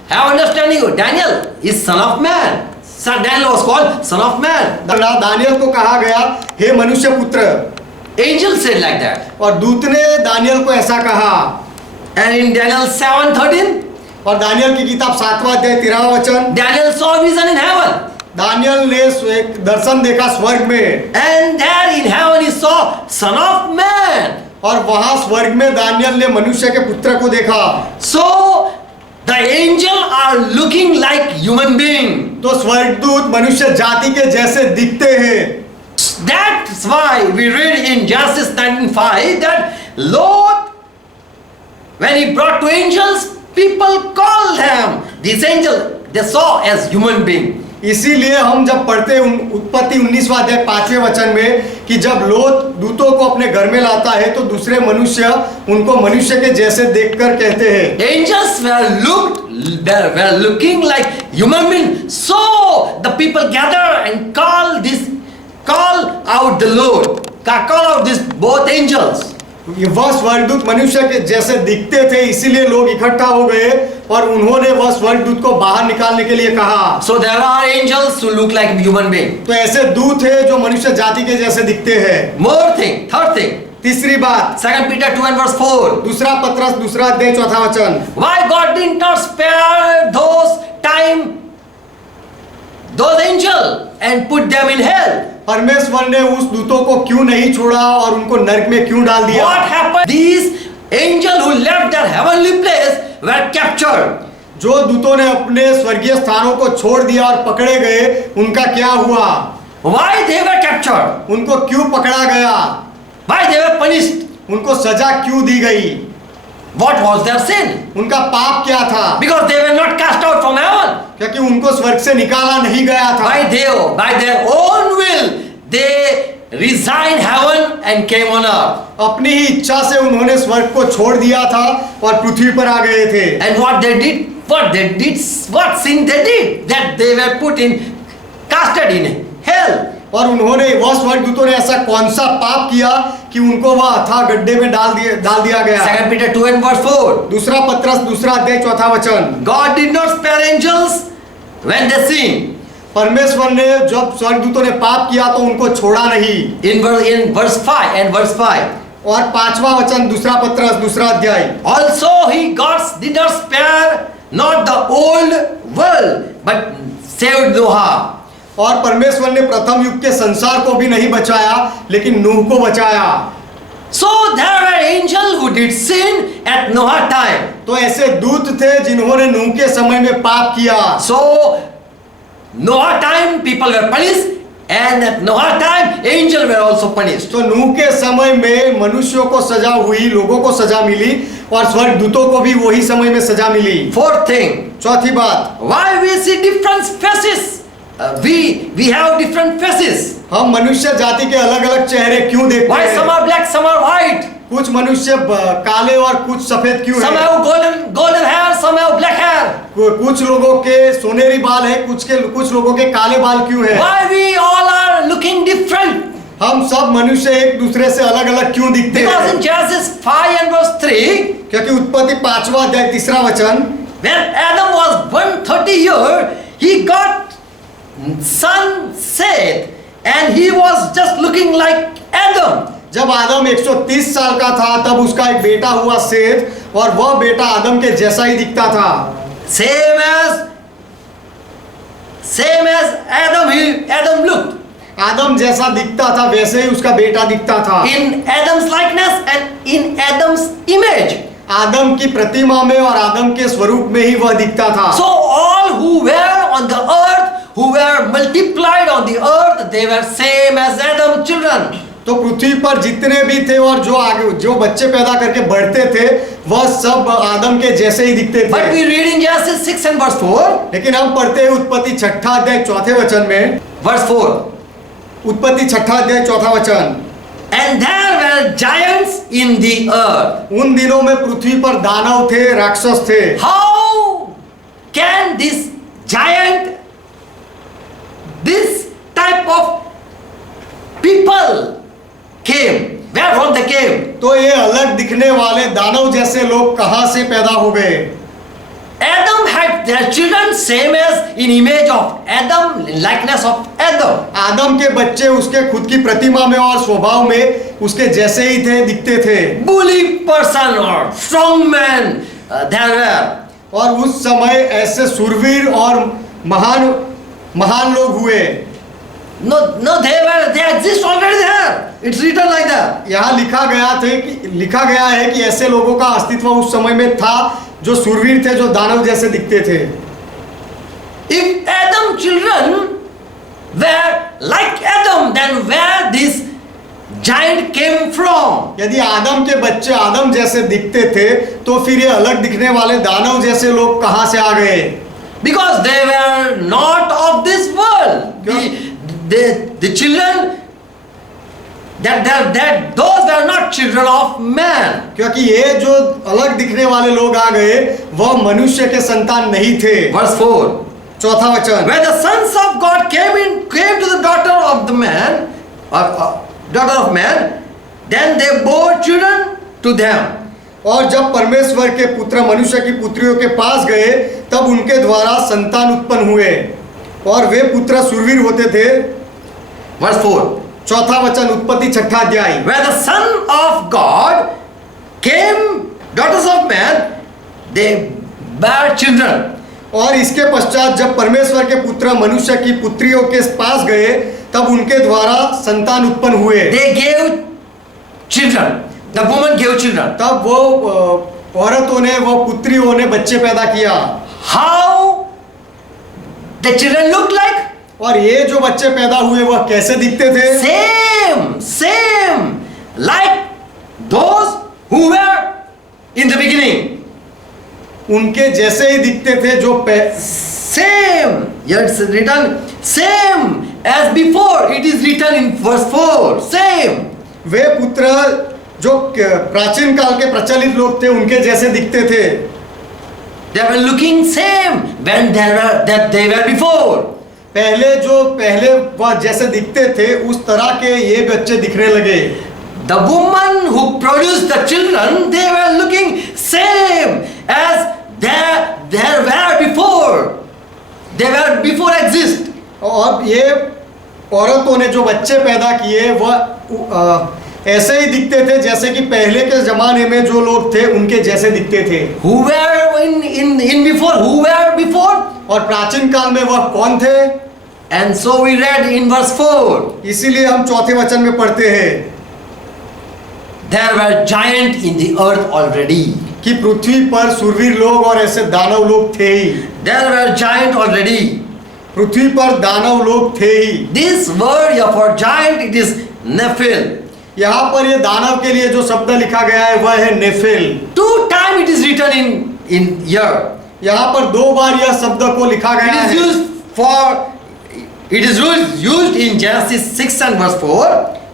have understanding. Daniel is son of man. Son Daniel was called son of man. Daniel को कहा गया, हे मनुष्य पुत्र। Angel said like that. और दूत ने दानियल को ऐसा कहा। And in Daniel 7:13, और दानियल की किताब 7वां अध्याय 13वां वचन, Daniel saw a vision in heaven. Daniel ने एक दर्शन देखा स्वर्ग में, And there in heaven he saw Son of Man. और वहां स्वर्ग में दानियल ने मनुष्य के पुत्र को देखा। So the angel are looking like human being. तो स्वर्गदूत मनुष्य जाति के जैसे दिखते हैं। That's why we read in Genesis 19:5 that Lot, when he brought two angels, people called them, these angels, they saw as human being. इसीलिए हम जब पढ़ते हैं उत्पत्ति 19वां अध्याय 5वें वचन में कि जब लोत दूतों को अपने घर में लाता है तो दूसरे मनुष्य उनको मनुष्य के जैसे देखकर कहते हैं। Angels were looking like human beings. So the people gather and call out the Lord. Call out these both angels. वह स्वर्गदूत मनुष्य के जैसे दिखते थे, इसीलिए लोग इकट्ठा हो गए और उन्होंने वह स्वर्गदूत को बाहर निकालने के लिए कहा। So there are angels who look like human being. तो ऐसे दूत हैं जो मनुष्य जाति के जैसे दिखते हैं। More thing, third thing. तीसरी बात, 2 Peter 2:4. दूसरा पत्रस 2 अध्याय 4 वचन, Why God did not spare those angels and put them in hell? परमेश्वर ने उस दूतों को क्यों नहीं छोड़ा और उनको नरक में क्यों डाल दिया? What happened? These angels who left their heavenly place were captured. जो दूतों ने अपने स्वर्गीय स्थानों को छोड़ दिया और पकड़े गए, उनका क्या हुआ? Why they were captured? उनको क्यों पकड़ा गया? Why they were punished? उनको सजा क्यों दी गई? What was their sin? उनका पाप क्या था? Because they were not cast out from heaven. क्योंकि उनको स्वर्ग से निकाला नहीं गया था। By their own will, they resigned heaven and came on earth. अपनी ही इच्छा से उन्होंने स्वर्ग को छोड़ दिया था और पृथ्वी पर आ गए थे। And what sin they did, that they were casted in hell. और उन्होंने वह स्वर्गदूतों ने ऐसा कौन सा पाप किया कि उनको वह अथाह गड्ढे में डाल दिया गया। 2 Peter 2:4. दूसरा पत्रस 2 अध्याय 4 वचन, God did not spare angels when they sinned. परमेश्वर ने जब स्वर्गदूतों ने पाप किया तो उनको छोड़ा नहीं। In verse 5. और 5वां वचन, दूसरा पत्रस 2 अध्याय, Also God did not spare not the old world but saved Noah. और परमेश्वर ने प्रथम युग के संसार को भी नहीं बचाया लेकिन नूह को बचाया। So there were angels who did sin at Noah time. तो ऐसे दूत थे जिन्होंने नूह के समय में पाप किया। So Noah time people were punished, and at Noah time angels were also punished. तो नूह के समय में मनुष्यों को सजा हुई, लोगों को सजा मिली, और स्वर्गदूतों को भी वही समय में सजा मिली। Fourth thing, चौथी बात, why we see different faces? We have different faces. हम मनुष्य जाति के अलग अलग चेहरे क्यों देखते Why some हैं? are black, some are white. कुछ मनुष्य काले और कुछ सफेद क्यों Some हैं? have golden hair, some have black hair. कुछ लोगों के सोनेरी बाल है, कुछ लोगों के काले बाल क्यों हैं? Why we all are looking different? हम सब मनुष्य एक दूसरे से अलग अलग क्यों दिखते Because हैं? in Genesis 5 and verse 3, क्योंकि उत्पत्ति 5वां अध्याय 3रा वचन, when Adam was 130 years, he got son Seth, and he was just looking like Adam. जब आदम 130 साल का था तब उसका एक बेटा हुआ सेत, और वह बेटा आदम के जैसा ही दिखता था। Same as Adam looked. आदम जैसा दिखता था वैसे ही उसका बेटा दिखता था। In Adam's likeness and in Adam's image. आदम की प्रतिमा में और आदम के स्वरूप में ही वह दिखता था। So all who were on the earth, who were multiplied on the earth, they were same as Adam children. तो पृथ्वी पर जितने भी थे और जो बच्चे पैदा करके बढ़ते थे वह सब आदम के जैसे ही दिखते थे। But we read in Genesis 6 and verse 4. लेकिन हम पढ़ते हैं उत्पत्ति 6ठा अध्याय 4थे वचन में, Verse 4. उत्पत्ति 6ठा अध्याय 4था वचन, And there were giants in the earth. उन दिनों में पृथ्वी पर दानव थे, राक्षस थे। How can this giant, this type of people came? Where from they came? तो ये अलग दिखने वाले दानव जैसे लोग कहां से पैदा हो गए? Adam had their children same as in image of Adam, in likeness of Adam. आदम के बच्चे उसके खुद की प्रतिमा में और स्वभाव में उसके जैसे ही थे, दिखते थे। Bully person or strong man there were. और उस समय ऐसे सुरवीर और महान लोग हुए। No, they exist already there. It's written like that. यहाँ लिखा गया है कि ऐसे लोगों का अस्तित्व उस समय में था जो सुरवीर थे, जो दानव जैसे दिखते थे। If Adam children were like Adam, then where this giant came from? यदि आदम के बच्चे आदम जैसे दिखते थे तो फिर ये अलग दिखने वाले दानव जैसे लोग कहां से आ गए? Because they were not of this world. The children that those were not children of man. क्योंकि ये जो अलग दिखने वाले लोग आ गए वह मनुष्य के संतान नहीं थे। Verse 4. चौथा वचन, When the sons of God came to the daughter of the man, daughter of man, then they bore children to them. और जब परमेश्वर के पुत्र मनुष्य की पुत्रियों के पास गए तब उनके द्वारा संतान उत्पन्न हुए और वे पुत्र सुरवीर होते थे। Verse 4. चौथा वचन, उत्पत्ति 6ठा अध्याय, Where the son of God came, daughters of man, they bare children. और इसके पश्चात जब परमेश्वर के पुत्र मनुष्य की पुत्रियों के पास गए तब उनके द्वारा संतान उत्पन्न हुए। They gave children. The woman gave children. तब वो औरतों ने, वो पुत्रियों ने बच्चे पैदा किया। How the children looked like? और ये जो बच्चे पैदा हुए वह कैसे दिखते थे? Same like those who were in the beginning. उनके जैसे ही दिखते थे जो Same. It's written same as before. It is written in verse 4. Same. वे पुत्र जो प्राचीन काल के प्रचलित लोग थे उनके जैसे दिखते थे। They were looking same when they were before. पहले वह जैसे दिखते थे उस तरह के ये बच्चे दिखने लगे। The woman who produced the children, they were looking same as they were before. They were before exist. और ये औरतों ने जो बच्चे पैदा किए वह ऐसे ही दिखते थे जैसे कि पहले के जमाने में जो लोग थे उनके जैसे दिखते थे। Who were in before? Who were before? और प्राचीन काल में वह कौन थे? And so we read in verse 4. इसीलिए हम चौथे वचन में पढ़ते हैं, there were giants in the earth already. कि पृथ्वी पर शूरवीर लोग और ऐसे दानव लोग थे ही, There were giants already. पृथ्वी पर दानव लोग थे ही। This word here for giant, it is Nephil. यहाँ पर ये दानव के लिए जो शब्द लिखा गया है वह है नेफिल। 2 times it is written in here. यहाँ पर 2 बार यह शब्द को लिखा It गया is है। used in Genesis 6 and verse 4,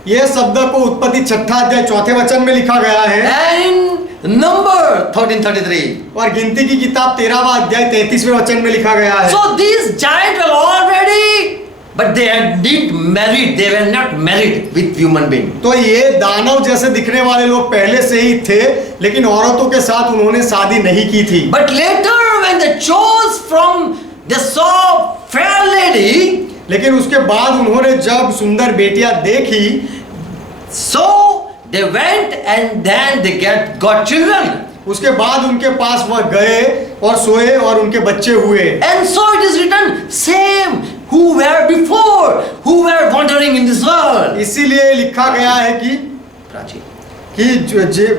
यह शब्द को उत्पत्ति 6 अध्याय 4 वचन में लिखा गया है and in Number 13:33. और गिनती की किताब 13वां अध्याय 33वें वचन में लिखा गया है। So these giants were already, but they had not married. They were not married with human being. तो ये दानव जैसे दिखने वाले लोग पहले से ही थे, लेकिन औरतों के साथ उन्होंने शादी नहीं की थी। But later, when they chose from, they saw fair lady. लेकिन उसके बाद उन्होंने जब सुंदर बेटियां देखी, So they went and then they got children. उसके बाद उनके पास वह गए और सोए और उनके बच्चे हुए। And so it is written, same who were before, who were wandering in this world. इसीलिए लिखा गया है कि प्राचीन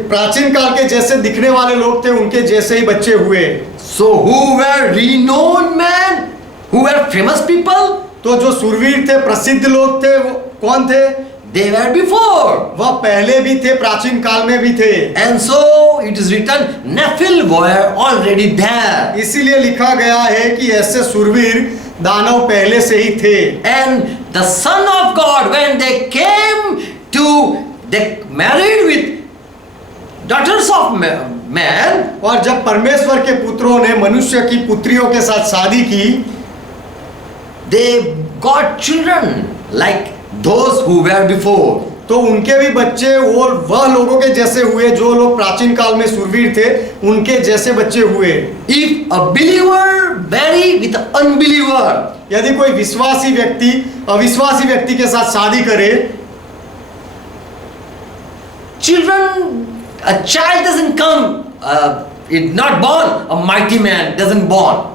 प्राचीन काल के जैसे दिखने वाले लोग थे, उनके जैसे ही बच्चे हुए। So who were renowned men, who were famous people, तो जो शूरवीर थे, प्रसिद्ध लोग थे, वो कौन थे? they were before. वह पहले भी थे, प्राचीन काल में भी थे। And so it is written, Nephil were already there. इसीलिए लिखा गया है कि ऐसे शूरवीर दानव पहले से ही थे। And the Son of God, when they came to, they married with daughters of man. और जब परमेश्वर के पुत्रों ने मनुष्य की पुत्रियों के साथ शादी की, They got children like those who were before. तो उनके भी बच्चे और वह लोगों के जैसे हुए जो लोग प्राचीन काल में शूरवीर थे, उनके जैसे बच्चे हुए। If a believer marry with an unbeliever, यदि कोई विश्वासी व्यक्ति अविश्वासी व्यक्ति के साथ शादी करे, a child doesn't come, it's not born, a mighty man doesn't born.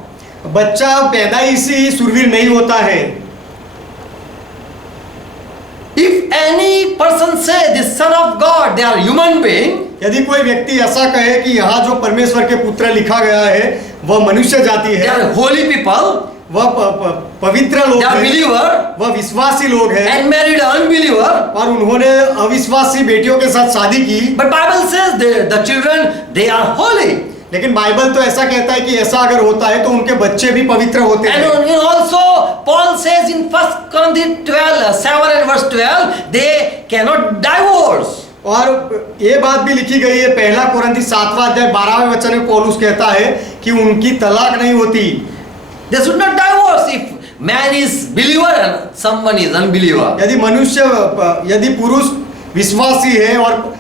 बच्चा पैदाइशी ही शूरवीर नहीं होता है। If any person say the Son of God, they are human being, यदि कोई व्यक्ति ऐसा कहे कि यहाँ जो परमेश्वर के पुत्र लिखा गया है वह मनुष्य जाति they है, are holy people, वह पवित्र लोग they are हैं, believer, वह विश्वासी लोग हैं and married an unbeliever. और उन्होंने अविश्वासी बेटियों के साथ शादी की। But Bible says the children, they are holy. लेकिन बाइबल तो ऐसा कहता है कि ऐसा अगर होता है तो उनके बच्चे भी पवित्र होते हैं। And also Paul says in 1 Corinthians 7 and verse 12, they cannot divorce. और ये बात भी लिखी गई है, पहला कुरिन्थी 7वां अध्याय 12वें वचन में पौलुस कहता है कि उनकी तलाक नहीं होती। They should not divorce if man is believer and someone is unbeliever. यदि पुरुष विश्वासी है और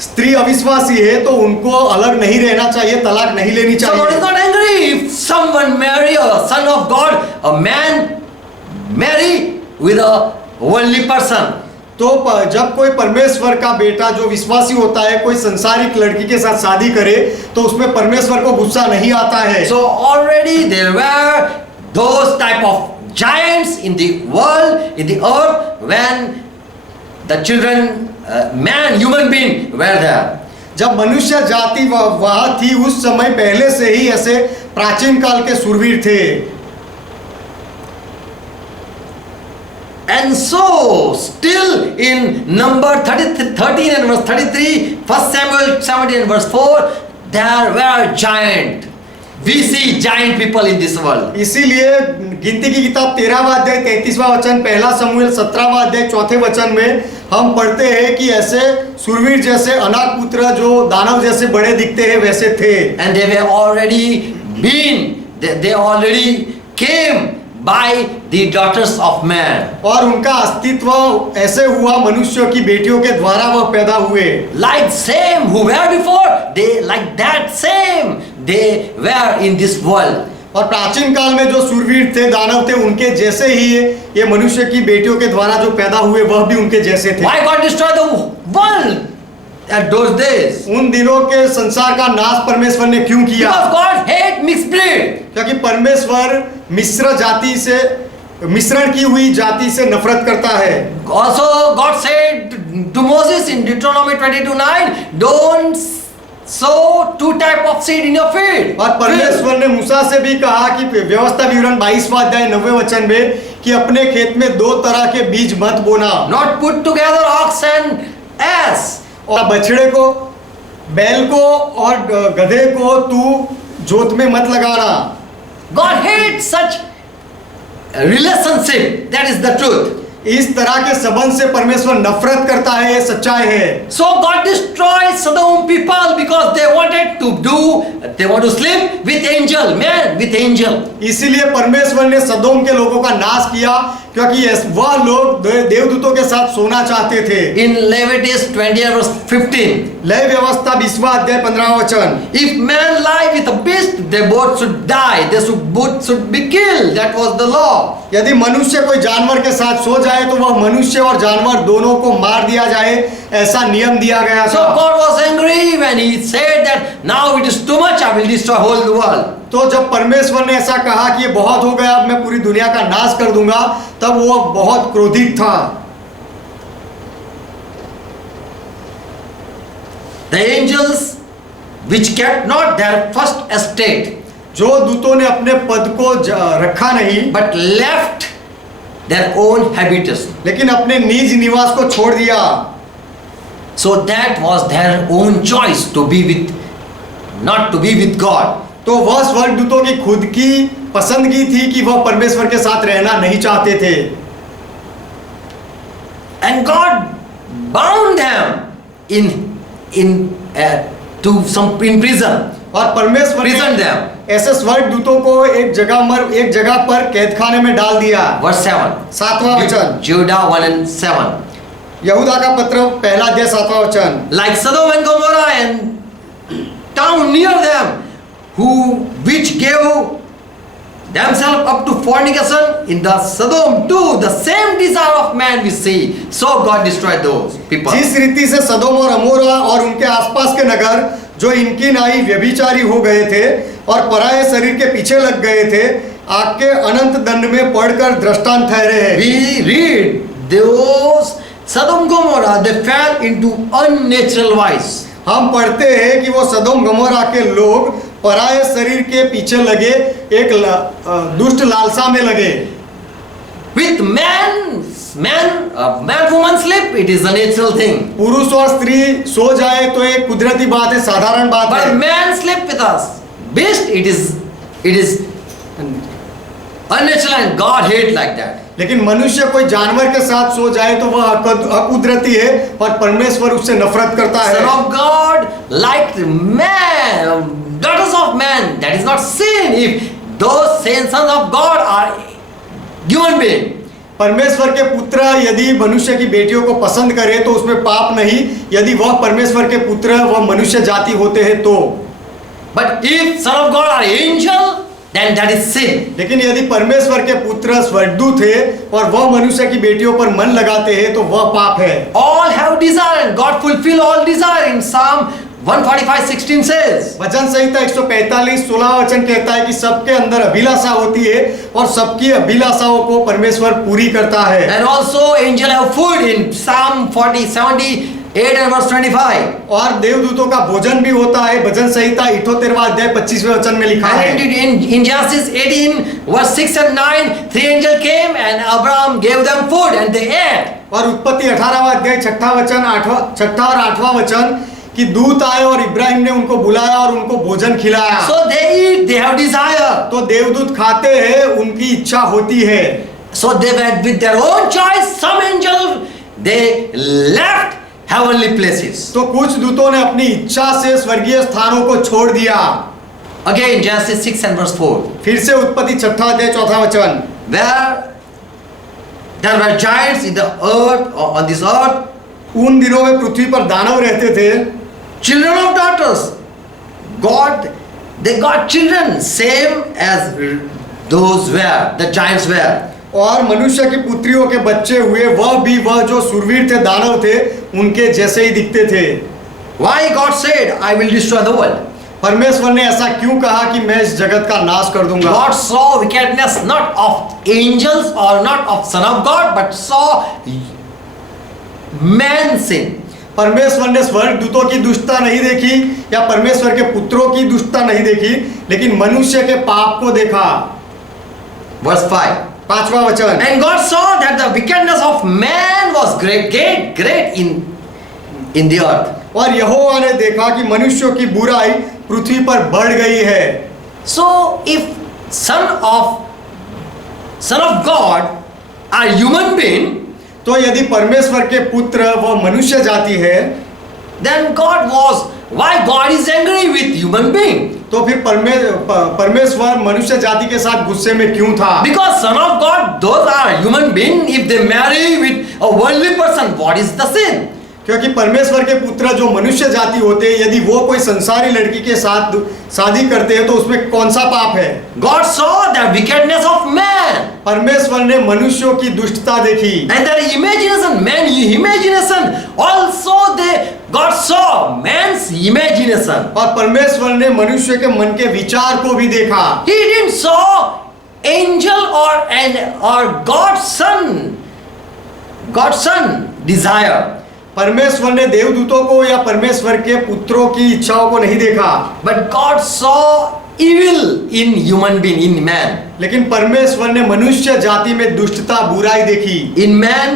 स्त्री अविश्वासी है तो उनको अलग नहीं रहना चाहिए, तलाक नहीं लेनी So God is चाहिए। not angry if someone marry a son of God, a man marry with a worldly person. तो जब कोई परमेश्वर का बेटा जो विश्वासी होता है कोई संसारिक लड़की के साथ शादी करे तो उसमें परमेश्वर को गुस्सा नहीं आता है। So already there were those type of giants in the world, in the earth, when the children, man, human being were there. जब मनुष्य जाति वहाँ थी उस समय पहले से ही ऐसे प्राचीन काल के शूरवीर थे। And so still in number 13 and verse 33, 1 Samuel 17 and verse 4, there were giants. We see giant people in this world. इसीलिए गिनती की किताब 13वां अध्याय 33वां वचन, पहला शमूएल 17वां अध्याय 4थे वचन में हम पढ़ते हैं कि ऐसे शूरवीर जैसे अनाक पुत्र जो दानव जैसे बड़े दिखते हैं वैसे थे। And they were already they already came by the daughters of man. और उनका अस्तित्व ऐसे हुआ मनुष्य की बेटियों के द्वारा वह पैदा हुए। Like same who were before, they like that same they were in this world. और प्राचीन काल में जो शूरवीर थे दानव थे उनके जैसे ही ये मनुष्य की बेटियों के द्वारा जो पैदा हुए वह भी उनके जैसे थे। Why God destroyed the world at those days? उन दिनों के संसार का नाश परमेश्वर ने क्यों किया? Because God hate mixed breed. क्योंकि परमेश्वर मिश्र जाति से मिश्रण की हुई जाति से नफरत करता है। Also, God said to Moses in Deuteronomy 22:9, don't sow two type of seed in your field. और परमेश्वर ने मूसा से भी कहा कि व्यवस्था विवरण 22वां अध्याय 9वें वचन में कि अपने खेत में दो तरह के बीज मत बोना, Not put together ox and ass. और बछड़े को, बैल को और गधे को तू जोत में मत लगाना। God hates such relationship. That is the truth. इस तरह के संबंध से परमेश्वर नफरत करता है, ये सच्चाई है। So God destroyed Sodom people because they want to sleep with angel, man with angel. इसीलिए परमेश्वर ने सदोम के लोगों का नाश किया, क्योंकि वह लोग देवदूतों के साथ सोना चाहते थे। In Leviticus 20:15. लय व्यवस्था 20वां अध्याय 15वां वचन। If man lie with a beast, they both should die. Both should be killed. That was the law. यदि मनुष्य कोई जानवर के साथ सो जाए तो वह मनुष्य और जानवर दोनों को मार दिया जाए, ऐसा नियम दिया गया So था। God was angry when he said that now it is too much, I will destroy whole the world. तो जब परमेश्वर ने ऐसा कहा कि ये बहुत हो गया, अब मैं पूरी दुनिया का नाश कर दूंगा, तब वो बहुत क्रोधित था। The angels which kept not their first estate, जो दूतों ने अपने पद को रखा नहीं, but left their own habitation. लेकिन अपने निज निवास को छोड़ दिया। So that was their own choice to be with, not to be with God. तो वह स्वर्गदूतों की खुद की पसंदगी थी कि वह परमेश्वर के साथ रहना नहीं चाहते थे। And God bound them in prison. और परमेश्वर Prison ने them. ऐसे स्वर्गदूतों को एक जगह पर कैदखाने में डाल दिया। Verse 7. 7वां वचन, Judah 1:7. यहूदा का पत्र पहला अध्याय 7वां वचन। Like Sodom and Gomorrah and town near them, which gave themselves up to fornication, in the Sodom too, the same desire of man we see. So God destroyed those people. जिस रीति से सदोम और अमोरा और उनके आसपास के नगर जो इनकी नाई व्यभिचारी हो गए थे और पराये शरीर के पीछे लग गए थे, आग के अनंत दंड में पड़कर दृष्टांत ठहरे हैं। We read those Sodom Gomorrah, they fell into unnatural vice. हम पढ़ते हैं कि वो सदोम गमोरा के लोग पराये शरीर के पीछे लगे, एक दुष्ट लालसा में लगे। With man woman sleep, it is a natural thing. पुरुष और स्त्री सो जाए तो एक कुदरती बात है, साधारण बात But है। man sleep with us. Beast, it is unnatural and God hate like that. लेकिन मनुष्य कोई जानवर के साथ सो जाए तो वह अकुदरती है और परमेश्वर उससे नफरत करता है। Son of God, like man, daughters of man, that is not sin. If those sons of God are human being. परमेश्वर के पुत्र यदि मनुष्य की बेटियों को पसंद करे तो उसमें पाप नहीं, यदि वह परमेश्वर के पुत्र वह मनुष्य जाति होते हैं तो। But if son of God are angel, then that is sin. लेकिन यदि परमेश्वर के पुत्र स्वर्गदूत है और वह मनुष्य की बेटियों पर मन लगाते हैं तो वह पाप है। All have desire and God fulfill all desire in Psalm 145:16 says. वचन संहिता 145:16 वचन कहता है कि सबके अंदर अभिलाषा होती है और सबकी अभिलाषाओं को परमेश्वर पूरी करता है। And also angel have food in Psalm 78 and verse 25. और देवदूतों का भोजन भी होता है, भजन संहिता 78वां अध्याय 25वें वचन में लिखा है। And in Genesis 18 verse 6 and 9, 3 angels came and Abraham gave them food and they ate. और उत्पत्ति 18वां अध्याय 6ठा और 8वां वचन कि दूत आए और इब्राहिम ने उनको बुलाया और उनको भोजन खिलाया। So they eat, they have desire. तो देवदूत खाते हैं, उनकी इच्छा होती है। So they went with their own choice. Some angel they left heavenly places. तो कुछ दूतों ने अपनी इच्छा से स्वर्गीय स्थानों को छोड़ दिया। Again Genesis 6 and verse 4. फिर से उत्पत्ति 6ठा अध्याय 4था वचन, Where there were giants in the earth, or on this earth, उन दिनों में पृथ्वी पर दानव रहते थे। children of daughters, they got children same as those were, the giants were. और मनुष्य की पुत्रियों के बच्चे हुए, वह जो शूरवीर थे, दानव थे, उनके जैसे ही दिखते थे। Why God said, I will destroy the world? परमेश्वर ने ऐसा क्यों कहा कि मैं इस जगत का नाश कर दूंगा? God saw wickedness not of angels or not of Son of God, but saw man's sin. परमेश्वर ने स्वर्ग दूतों की दुष्टता नहीं देखी या परमेश्वर के पुत्रों की दुष्टता नहीं देखी, लेकिन मनुष्य के पाप को देखा। Verse 5. 5वां वचन। And God saw that the wickedness of man was great in the earth. और यहोवा ने देखा कि मनुष्यों की बुराई पृथ्वी पर बढ़ गई है। So if Son of God are human being, तो यदि परमेश्वर के पुत्र वह मनुष्य जाति है, then why God is angry with human being? तो फिर परमेश्वर मनुष्य जाति के साथ गुस्से में क्यों था? Because Son of God, those are human being. If they marry with a worldly person, what is the sin? क्योंकि परमेश्वर के पुत्र जो मनुष्य जाति होते हैं, यदि वो कोई संसारी लड़की के साथ शादी करते हैं तो उसमें कौन सा पाप है? God saw the wickedness of man. परमेश्वर ने मनुष्यों की दुष्टता देखी। And their imagination also God saw man's imagination. और परमेश्वर ने मनुष्य के मन के विचार को भी देखा। He didn't saw angel or God's son desire. परमेश्वर ने देवदूतों को या परमेश्वर के पुत्रों की इच्छाओं को नहीं देखा, But God saw evil in human being, in man. लेकिन परमेश्वर ने मनुष्य जाति में दुष्टता बुराई देखी। In man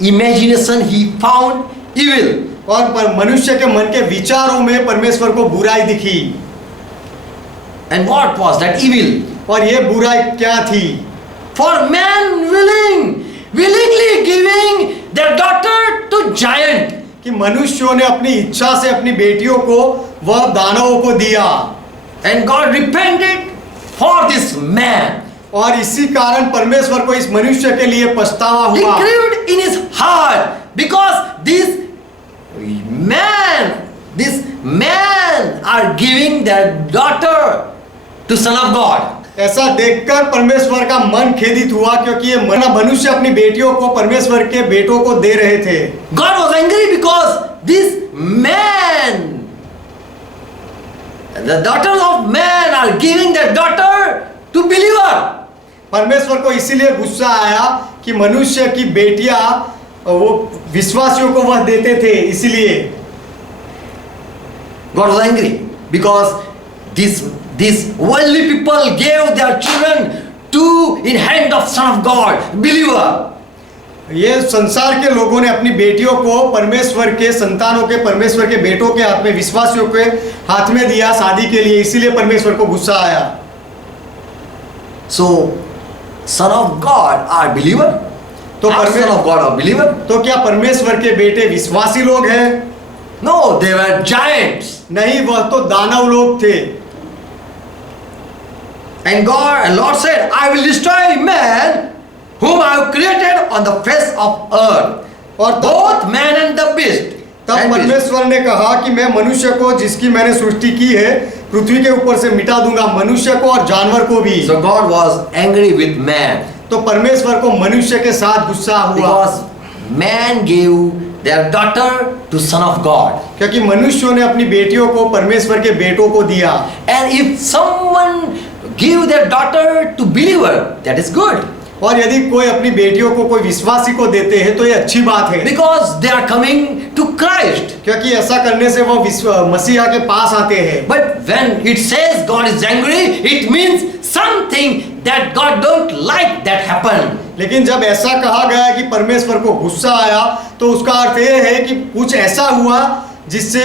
imagination he found evil. और मनुष्य के मन के विचारों में परमेश्वर को बुराई दिखी। And what was that evil? और ये बुराई क्या थी? For man willingly giving their daughter to giant. कि मनुष्यों ने अपनी इच्छा से अपनी बेटियों को वह दानवों को दिया। And God repented for this man. और इसी कारण परमेश्वर को इस मनुष्य के लिए पछतावा He हुआ। grieved in his heart because this man are giving their daughter to Son of God. ऐसा देखकर परमेश्वर का मन खेदित हुआ, क्योंकि ये मनुष्य अपनी बेटियों को परमेश्वर के बेटों को दे रहे थे। God was angry because this man, the daughters of man are giving their daughter to believer. परमेश्वर को इसीलिए गुस्सा आया कि मनुष्य की बेटियां वो विश्वासियों को वह देते थे, इसीलिए God was angry because these worldly people gave their children in hand of Son of God, believer. ये संसार के लोगों ने अपनी बेटियों को परमेश्वर के संतानों के, परमेश्वर के बेटों के हाथ में, विश्वासियों के हाथ में दिया शादी के लिए, इसीलिए परमेश्वर को गुस्सा आया। So Son of God are believer? तो Son of God are believer? तो क्या परमेश्वर के बेटे विश्वासी लोग हैं? No, they were giants. नहीं, वह तो दानव लोग थे। And Lord said, I will destroy man whom I have created on the face of earth, और both man and the beast. तब परमेश्वर ने कहा कि मैं मनुष्य को जिसकी मैंने सृष्टि की है पृथ्वी के ऊपर से मिटा दूंगा, मनुष्य को और जानवर को भी। So God was angry with man. तो परमेश्वर को मनुष्य के साथ गुस्सा हुआ, Because man gave their daughter to Son of God. क्योंकि मनुष्यों ने अपनी बेटियों को परमेश्वर के बेटों को दिया। And if someone give their daughter to believer, that is good. और यदि कोई अपनी बेटियों को कोई विश्वासी को देते हैं तो ये अच्छी बात है, Because they are coming to Christ. क्योंकि ऐसा करने से वो मसीहा के पास आते हैं। But when it says God is angry, it means something that God don't like that happen. लेकिन जब ऐसा कहा गया है कि परमेश्वर को गुस्सा आया, तो उसका अर्थ ये है कि कुछ ऐसा हुआ जिससे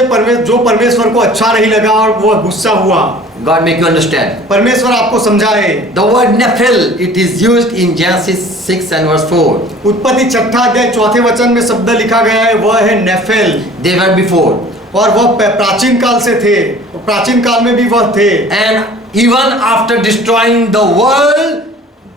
जो परमेश्वर को अच्छा नहीं लगा और वो गुस्सा हुआ। God make you understand. परमेश्वर आपको समझाए। The word Nephil, it is used in Genesis 6 and verse 4. उत्पत्ति 6 अध्याय 4 वचन में शब्द लिखा गया है, वह है नेफेल। They were before. और वह प्राचीन काल से थे, प्राचीन काल में भी वह थे। And even after destroying the world,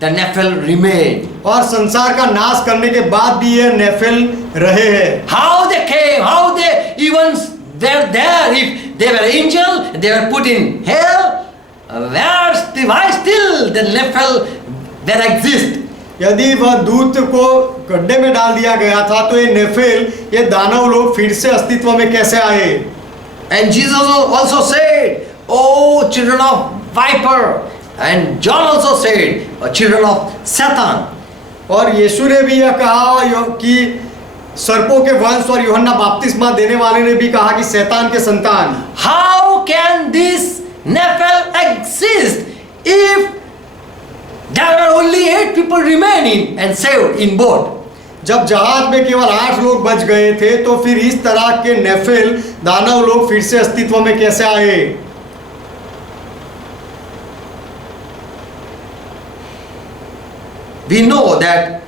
the Nephil remained. और संसार का नाश करने के बाद भी ये नेफेल रहे हैं। How they came, how they even were there, if they were angel, they were put in hell, why still the Nephil there exist? यदि वह दूत को गड्ढे में डाल दिया गया था तो ये नेफेल, ये दानव लोग फिर से अस्तित्व में कैसे आए? And Jesus also said, oh children of viper, and John also said, children of Satan. और यीशु ने भी यह कहा कि सर्पों के वंश, और यूहन्ना बपतिस्मा देने वाले ने भी कहा कि शैतान के संतान। How can this Nephil exist if there are only 8 people remaining and saved in boat? जब जहाज में केवल 8 लोग बच गए थे, तो फिर इस तरह के नेफिल दानव लोग फिर से अस्तित्व में कैसे आए? We know that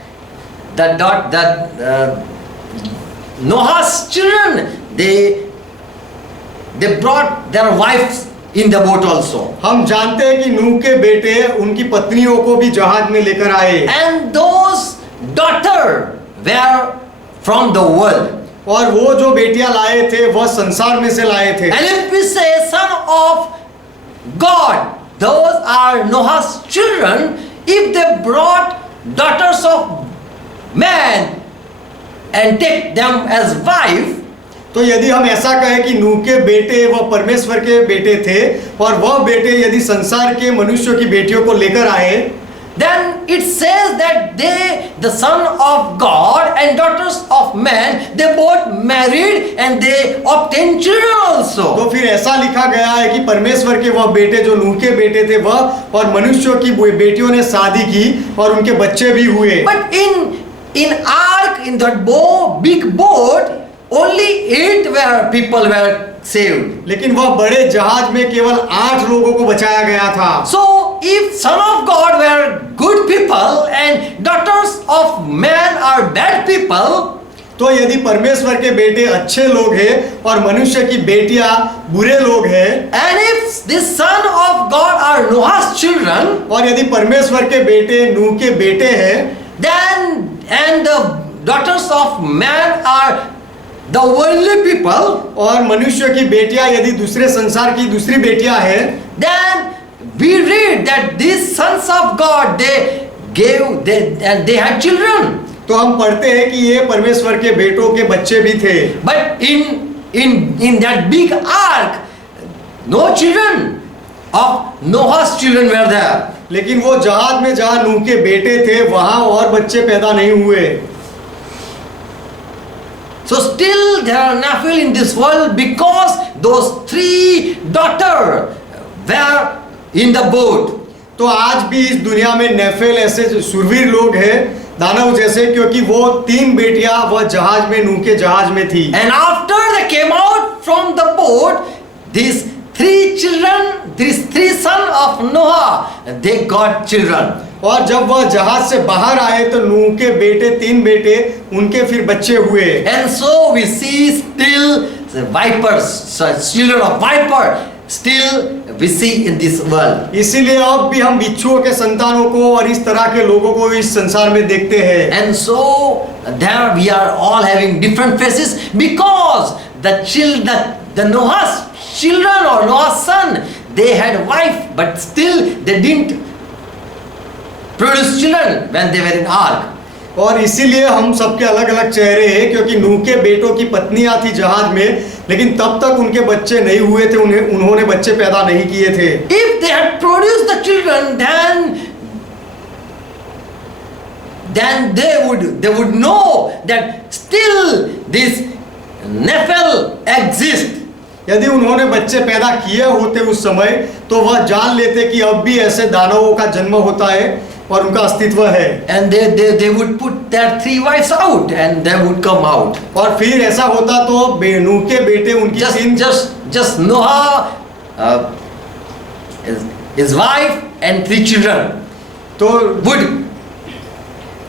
Noah's children, they brought their wives in the boat also. हम जानते हैं कि नूह के बेटे उनकी पत्नियों को भी जहाज में लेकर आए, And those daughters were from the world. और वो जो बेटियां लाए थे वह संसार में से लाए थे। And if we say son of God, those are Noah's children. If they brought daughters of man and take them as wife, तो यदि हम ऐसा कहें कि नूह के बेटे वह परमेश्वर के बेटे थे, और वह बेटे यदि संसार के मनुष्यों की बेटियों को लेकर आए, then it says that they, the son of God and daughters of man, they both married and they obtained children also. तो फिर ऐसा लिखा गया है कि परमेश्वर के वह बेटे जो नूह के बेटे थे वह और मनुष्यों की बेटियों ने शादी की और उनके बच्चे भी हुए। But in ark, in that big boat, only 8 people were saved. लेकिन वह बड़े जहाज में केवल 8 लोगों को बचाया गया था। So if son of God were good people and daughters of man are bad people, तो यदि परमेश्वर के बेटे अच्छे लोग हैं और मनुष्य की बेटियां बुरे लोग हैं, and if this son of God are Noah's children, और यदि परमेश्वर के बेटे नूह के बेटे हैं, then and the daughters of man are the worldly people, और मनुष्य की बेटियां यदि दूसरे संसार की दूसरी बेटियां हैं, then we read that these sons of God and they had children. तो हम पढ़ते हैं कि ये परमेश्वर के बेटों के बच्चे भी थे। But in that big ark, no children of Noah's children were there. लेकिन वो जहाज में जहां नूह के बेटे थे वहां और बच्चे पैदा नहीं हुए। So still there are Nephil in this world because those 3 daughters were in the boat. तो आज भी इस दुनिया में नेफिल ऐसे शूरवीर लोग हैं, दानव जैसे, क्योंकि वो 3 बेटियां वह जहाज में, नूह के जहाज में थी। And after they came out from the boat, these 3 children, these 3 sons of Noah, they got children. और जब वह जहाज से बाहर आए तो नूह के बेटे 3 बेटे उनके फिर बच्चे हुए। And so we see still the vipers, so children of viper, still we see in this world. इसीलिए अब भी हम बिच्छुओं के संतानों को और इस तरह के लोगों को इस संसार में देखते हैं। And so there we are all having different faces because the Noah's children or Noah's son, they had wife, but still they didn't produce children when they were in ark. और इसीलिए हम सबके अलग अलग चेहरे हैं, क्योंकि नूह के बेटों की पत्नियां थी जहाज में, लेकिन तब तक उनके बच्चे नहीं हुए थे, उन्होंने बच्चे पैदा नहीं किए थे। If they had produced the children, then they would know that still this Nephil exists. यदि उन्होंने बच्चे पैदा किए होते उस समय, तो वह जान लेते कि अब भी ऐसे दानवों का जन्म होता है और उनका अस्तित्व है। And they would put their 3 wives out and they would come out. और फिर ऐसा होता तो नूह के बेटे उनकी just Noah, his wife and 3 children तो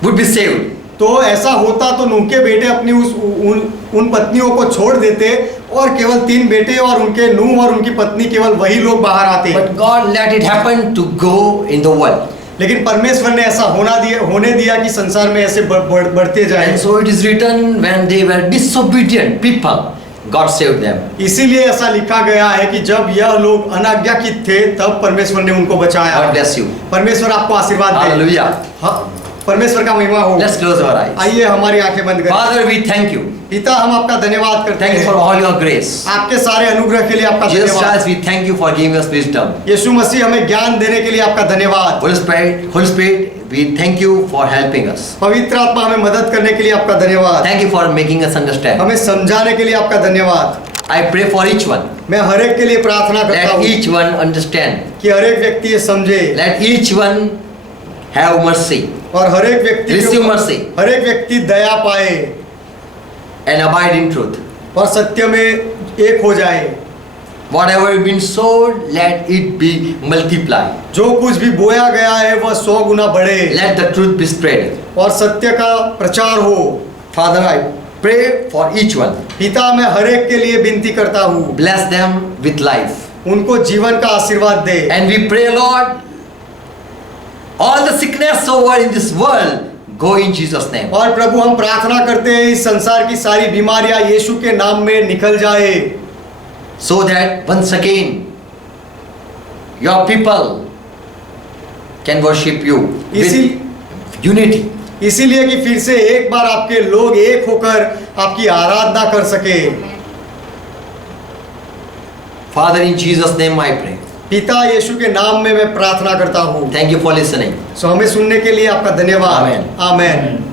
would be saved. तो ऐसा होता तो नूह के बेटे अपनी उन पत्नियों को छोड़ देते और केवल 3 बेटे और उनके नूह और उनकी पत्नी केवल वही लोग बाहर आते। But God let it happen to go in the world. लेकिन परमेश्वर ने ऐसा होने दिया कि संसार में ऐसे बढ़ते जाए। And so it is written, when they were disobedient people, God saved them. इसीलिए ऐसा लिखा गया है कि जब यह लोग अनाज्ञाकृत थे तब परमेश्वर ने उनको बचाया। God bless you. परमेश्वर आपको आशीर्वाद दे। Hallelujah. हाँ, परमेश्वर का महिमा हो। Let's close our eyes. आइए हमारी आंखें बंद करें। Father, we thank you पिता हम आपका धन्यवाद करते Thank you for हैं all your grace. आपके सारे अनुग्रह के लिए आपका Jesus धन्यवाद। Christ, we thank you for giving us wisdom. यीशु मसीह हमें ज्ञान देने के लिए आपका धन्यवाद। Holy Spirit, we thank you for helping us. पवित्र आत्मा हमें मदद करने के लिए आपका धन्यवाद। Thank you for making us understand. हमें समझाने के लिए आपका धन्यवाद। I pray for each one. मैं हर एक के लिए प्रार्थना करता Let हूँ each one understand. कि हर एक व्यक्ति ये समझे Let each one have mercy और हर एक व्यक्ति Receive mercy. हर एक व्यक्ति दया पाए and abide in truth. और सत्य में एक हो जाए। Whatever has been sowed, let it be multiplied. जो कुछ भी बोया गया है वह 100 गुना बढ़े Let the truth be spread. और सत्य का प्रचार हो। Father, I pray for each one. पिता मैं हर एक के लिए विनती करता हूँ Bless them with life. उनको जीवन का आशीर्वाद दे। And we pray, Lord, all the sickness over in this world, go in Jesus' name. और प्रभु हम प्रार्थना करते हैं इस संसार की सारी बीमारियां यीशु के नाम में निकल जाए So that once again, your people can worship you with unity. इसीलिए कि फिर से एक बार आपके लोग एक होकर आपकी आराधना कर सके। Father, in Jesus' name I pray. पिता यीशु के नाम में मैं प्रार्थना करता हूँ। Thank you for listening. सो हमें सुनने के लिए आपका धन्यवाद। आमेन। आमेन।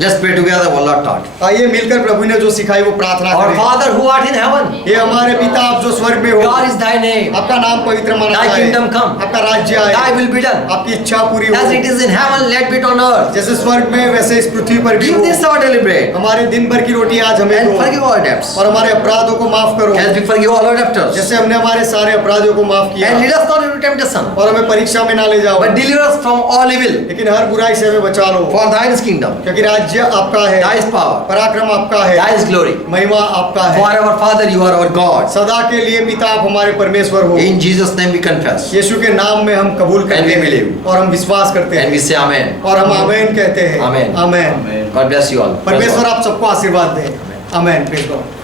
Let's pray together what Lord taught. आइए मिलकर प्रभु ने जो सिखाई वो प्रार्थना Our करें। Father who art in heaven, ये हमारे पिता आप जो स्वर्ग में हो, God is thy name. आपका नाम पवित्र माना Thy जाए। kingdom come. आपका राज्य Thy आए। will be done. आपकी इच्छा पूरी As it हो। is in heaven, let it on earth. जैसे स्वर्ग में वैसे इस पृथ्वी पर भी Give हो। this our daily bread. हमारे दिन भर की रोटी आज हमें And दो forgive our debts. और हमारे अपराधों को माफ करो As we forgive all our debtors. जैसे हमने हमारे सारे अपराधों को माफ किया And lead us not into temptation, और हमें परीक्षा में ना ले जाओ but deliver us from all evil. लेकिन हर बुराई से हमें बचा लो For thine is kingdom, क्योंकि राज्य आपका है thy is power, पराक्रम आपका है thy is glory. महिमा आपका है Forever, Father, you are our God. सदा के लिए पिता आप हमारे परमेश्वर हो In Jesus' name we confess. यीशु के नाम में हम कबूल And करते we हैं believe. और हम विश्वास करते And we हैं say Amen. और हम आमेन कहते हैं Amen. Amen God bless you all. परमेश्वर आप सबको आशीर्वाद दें आमेन प्रेज़ गॉड।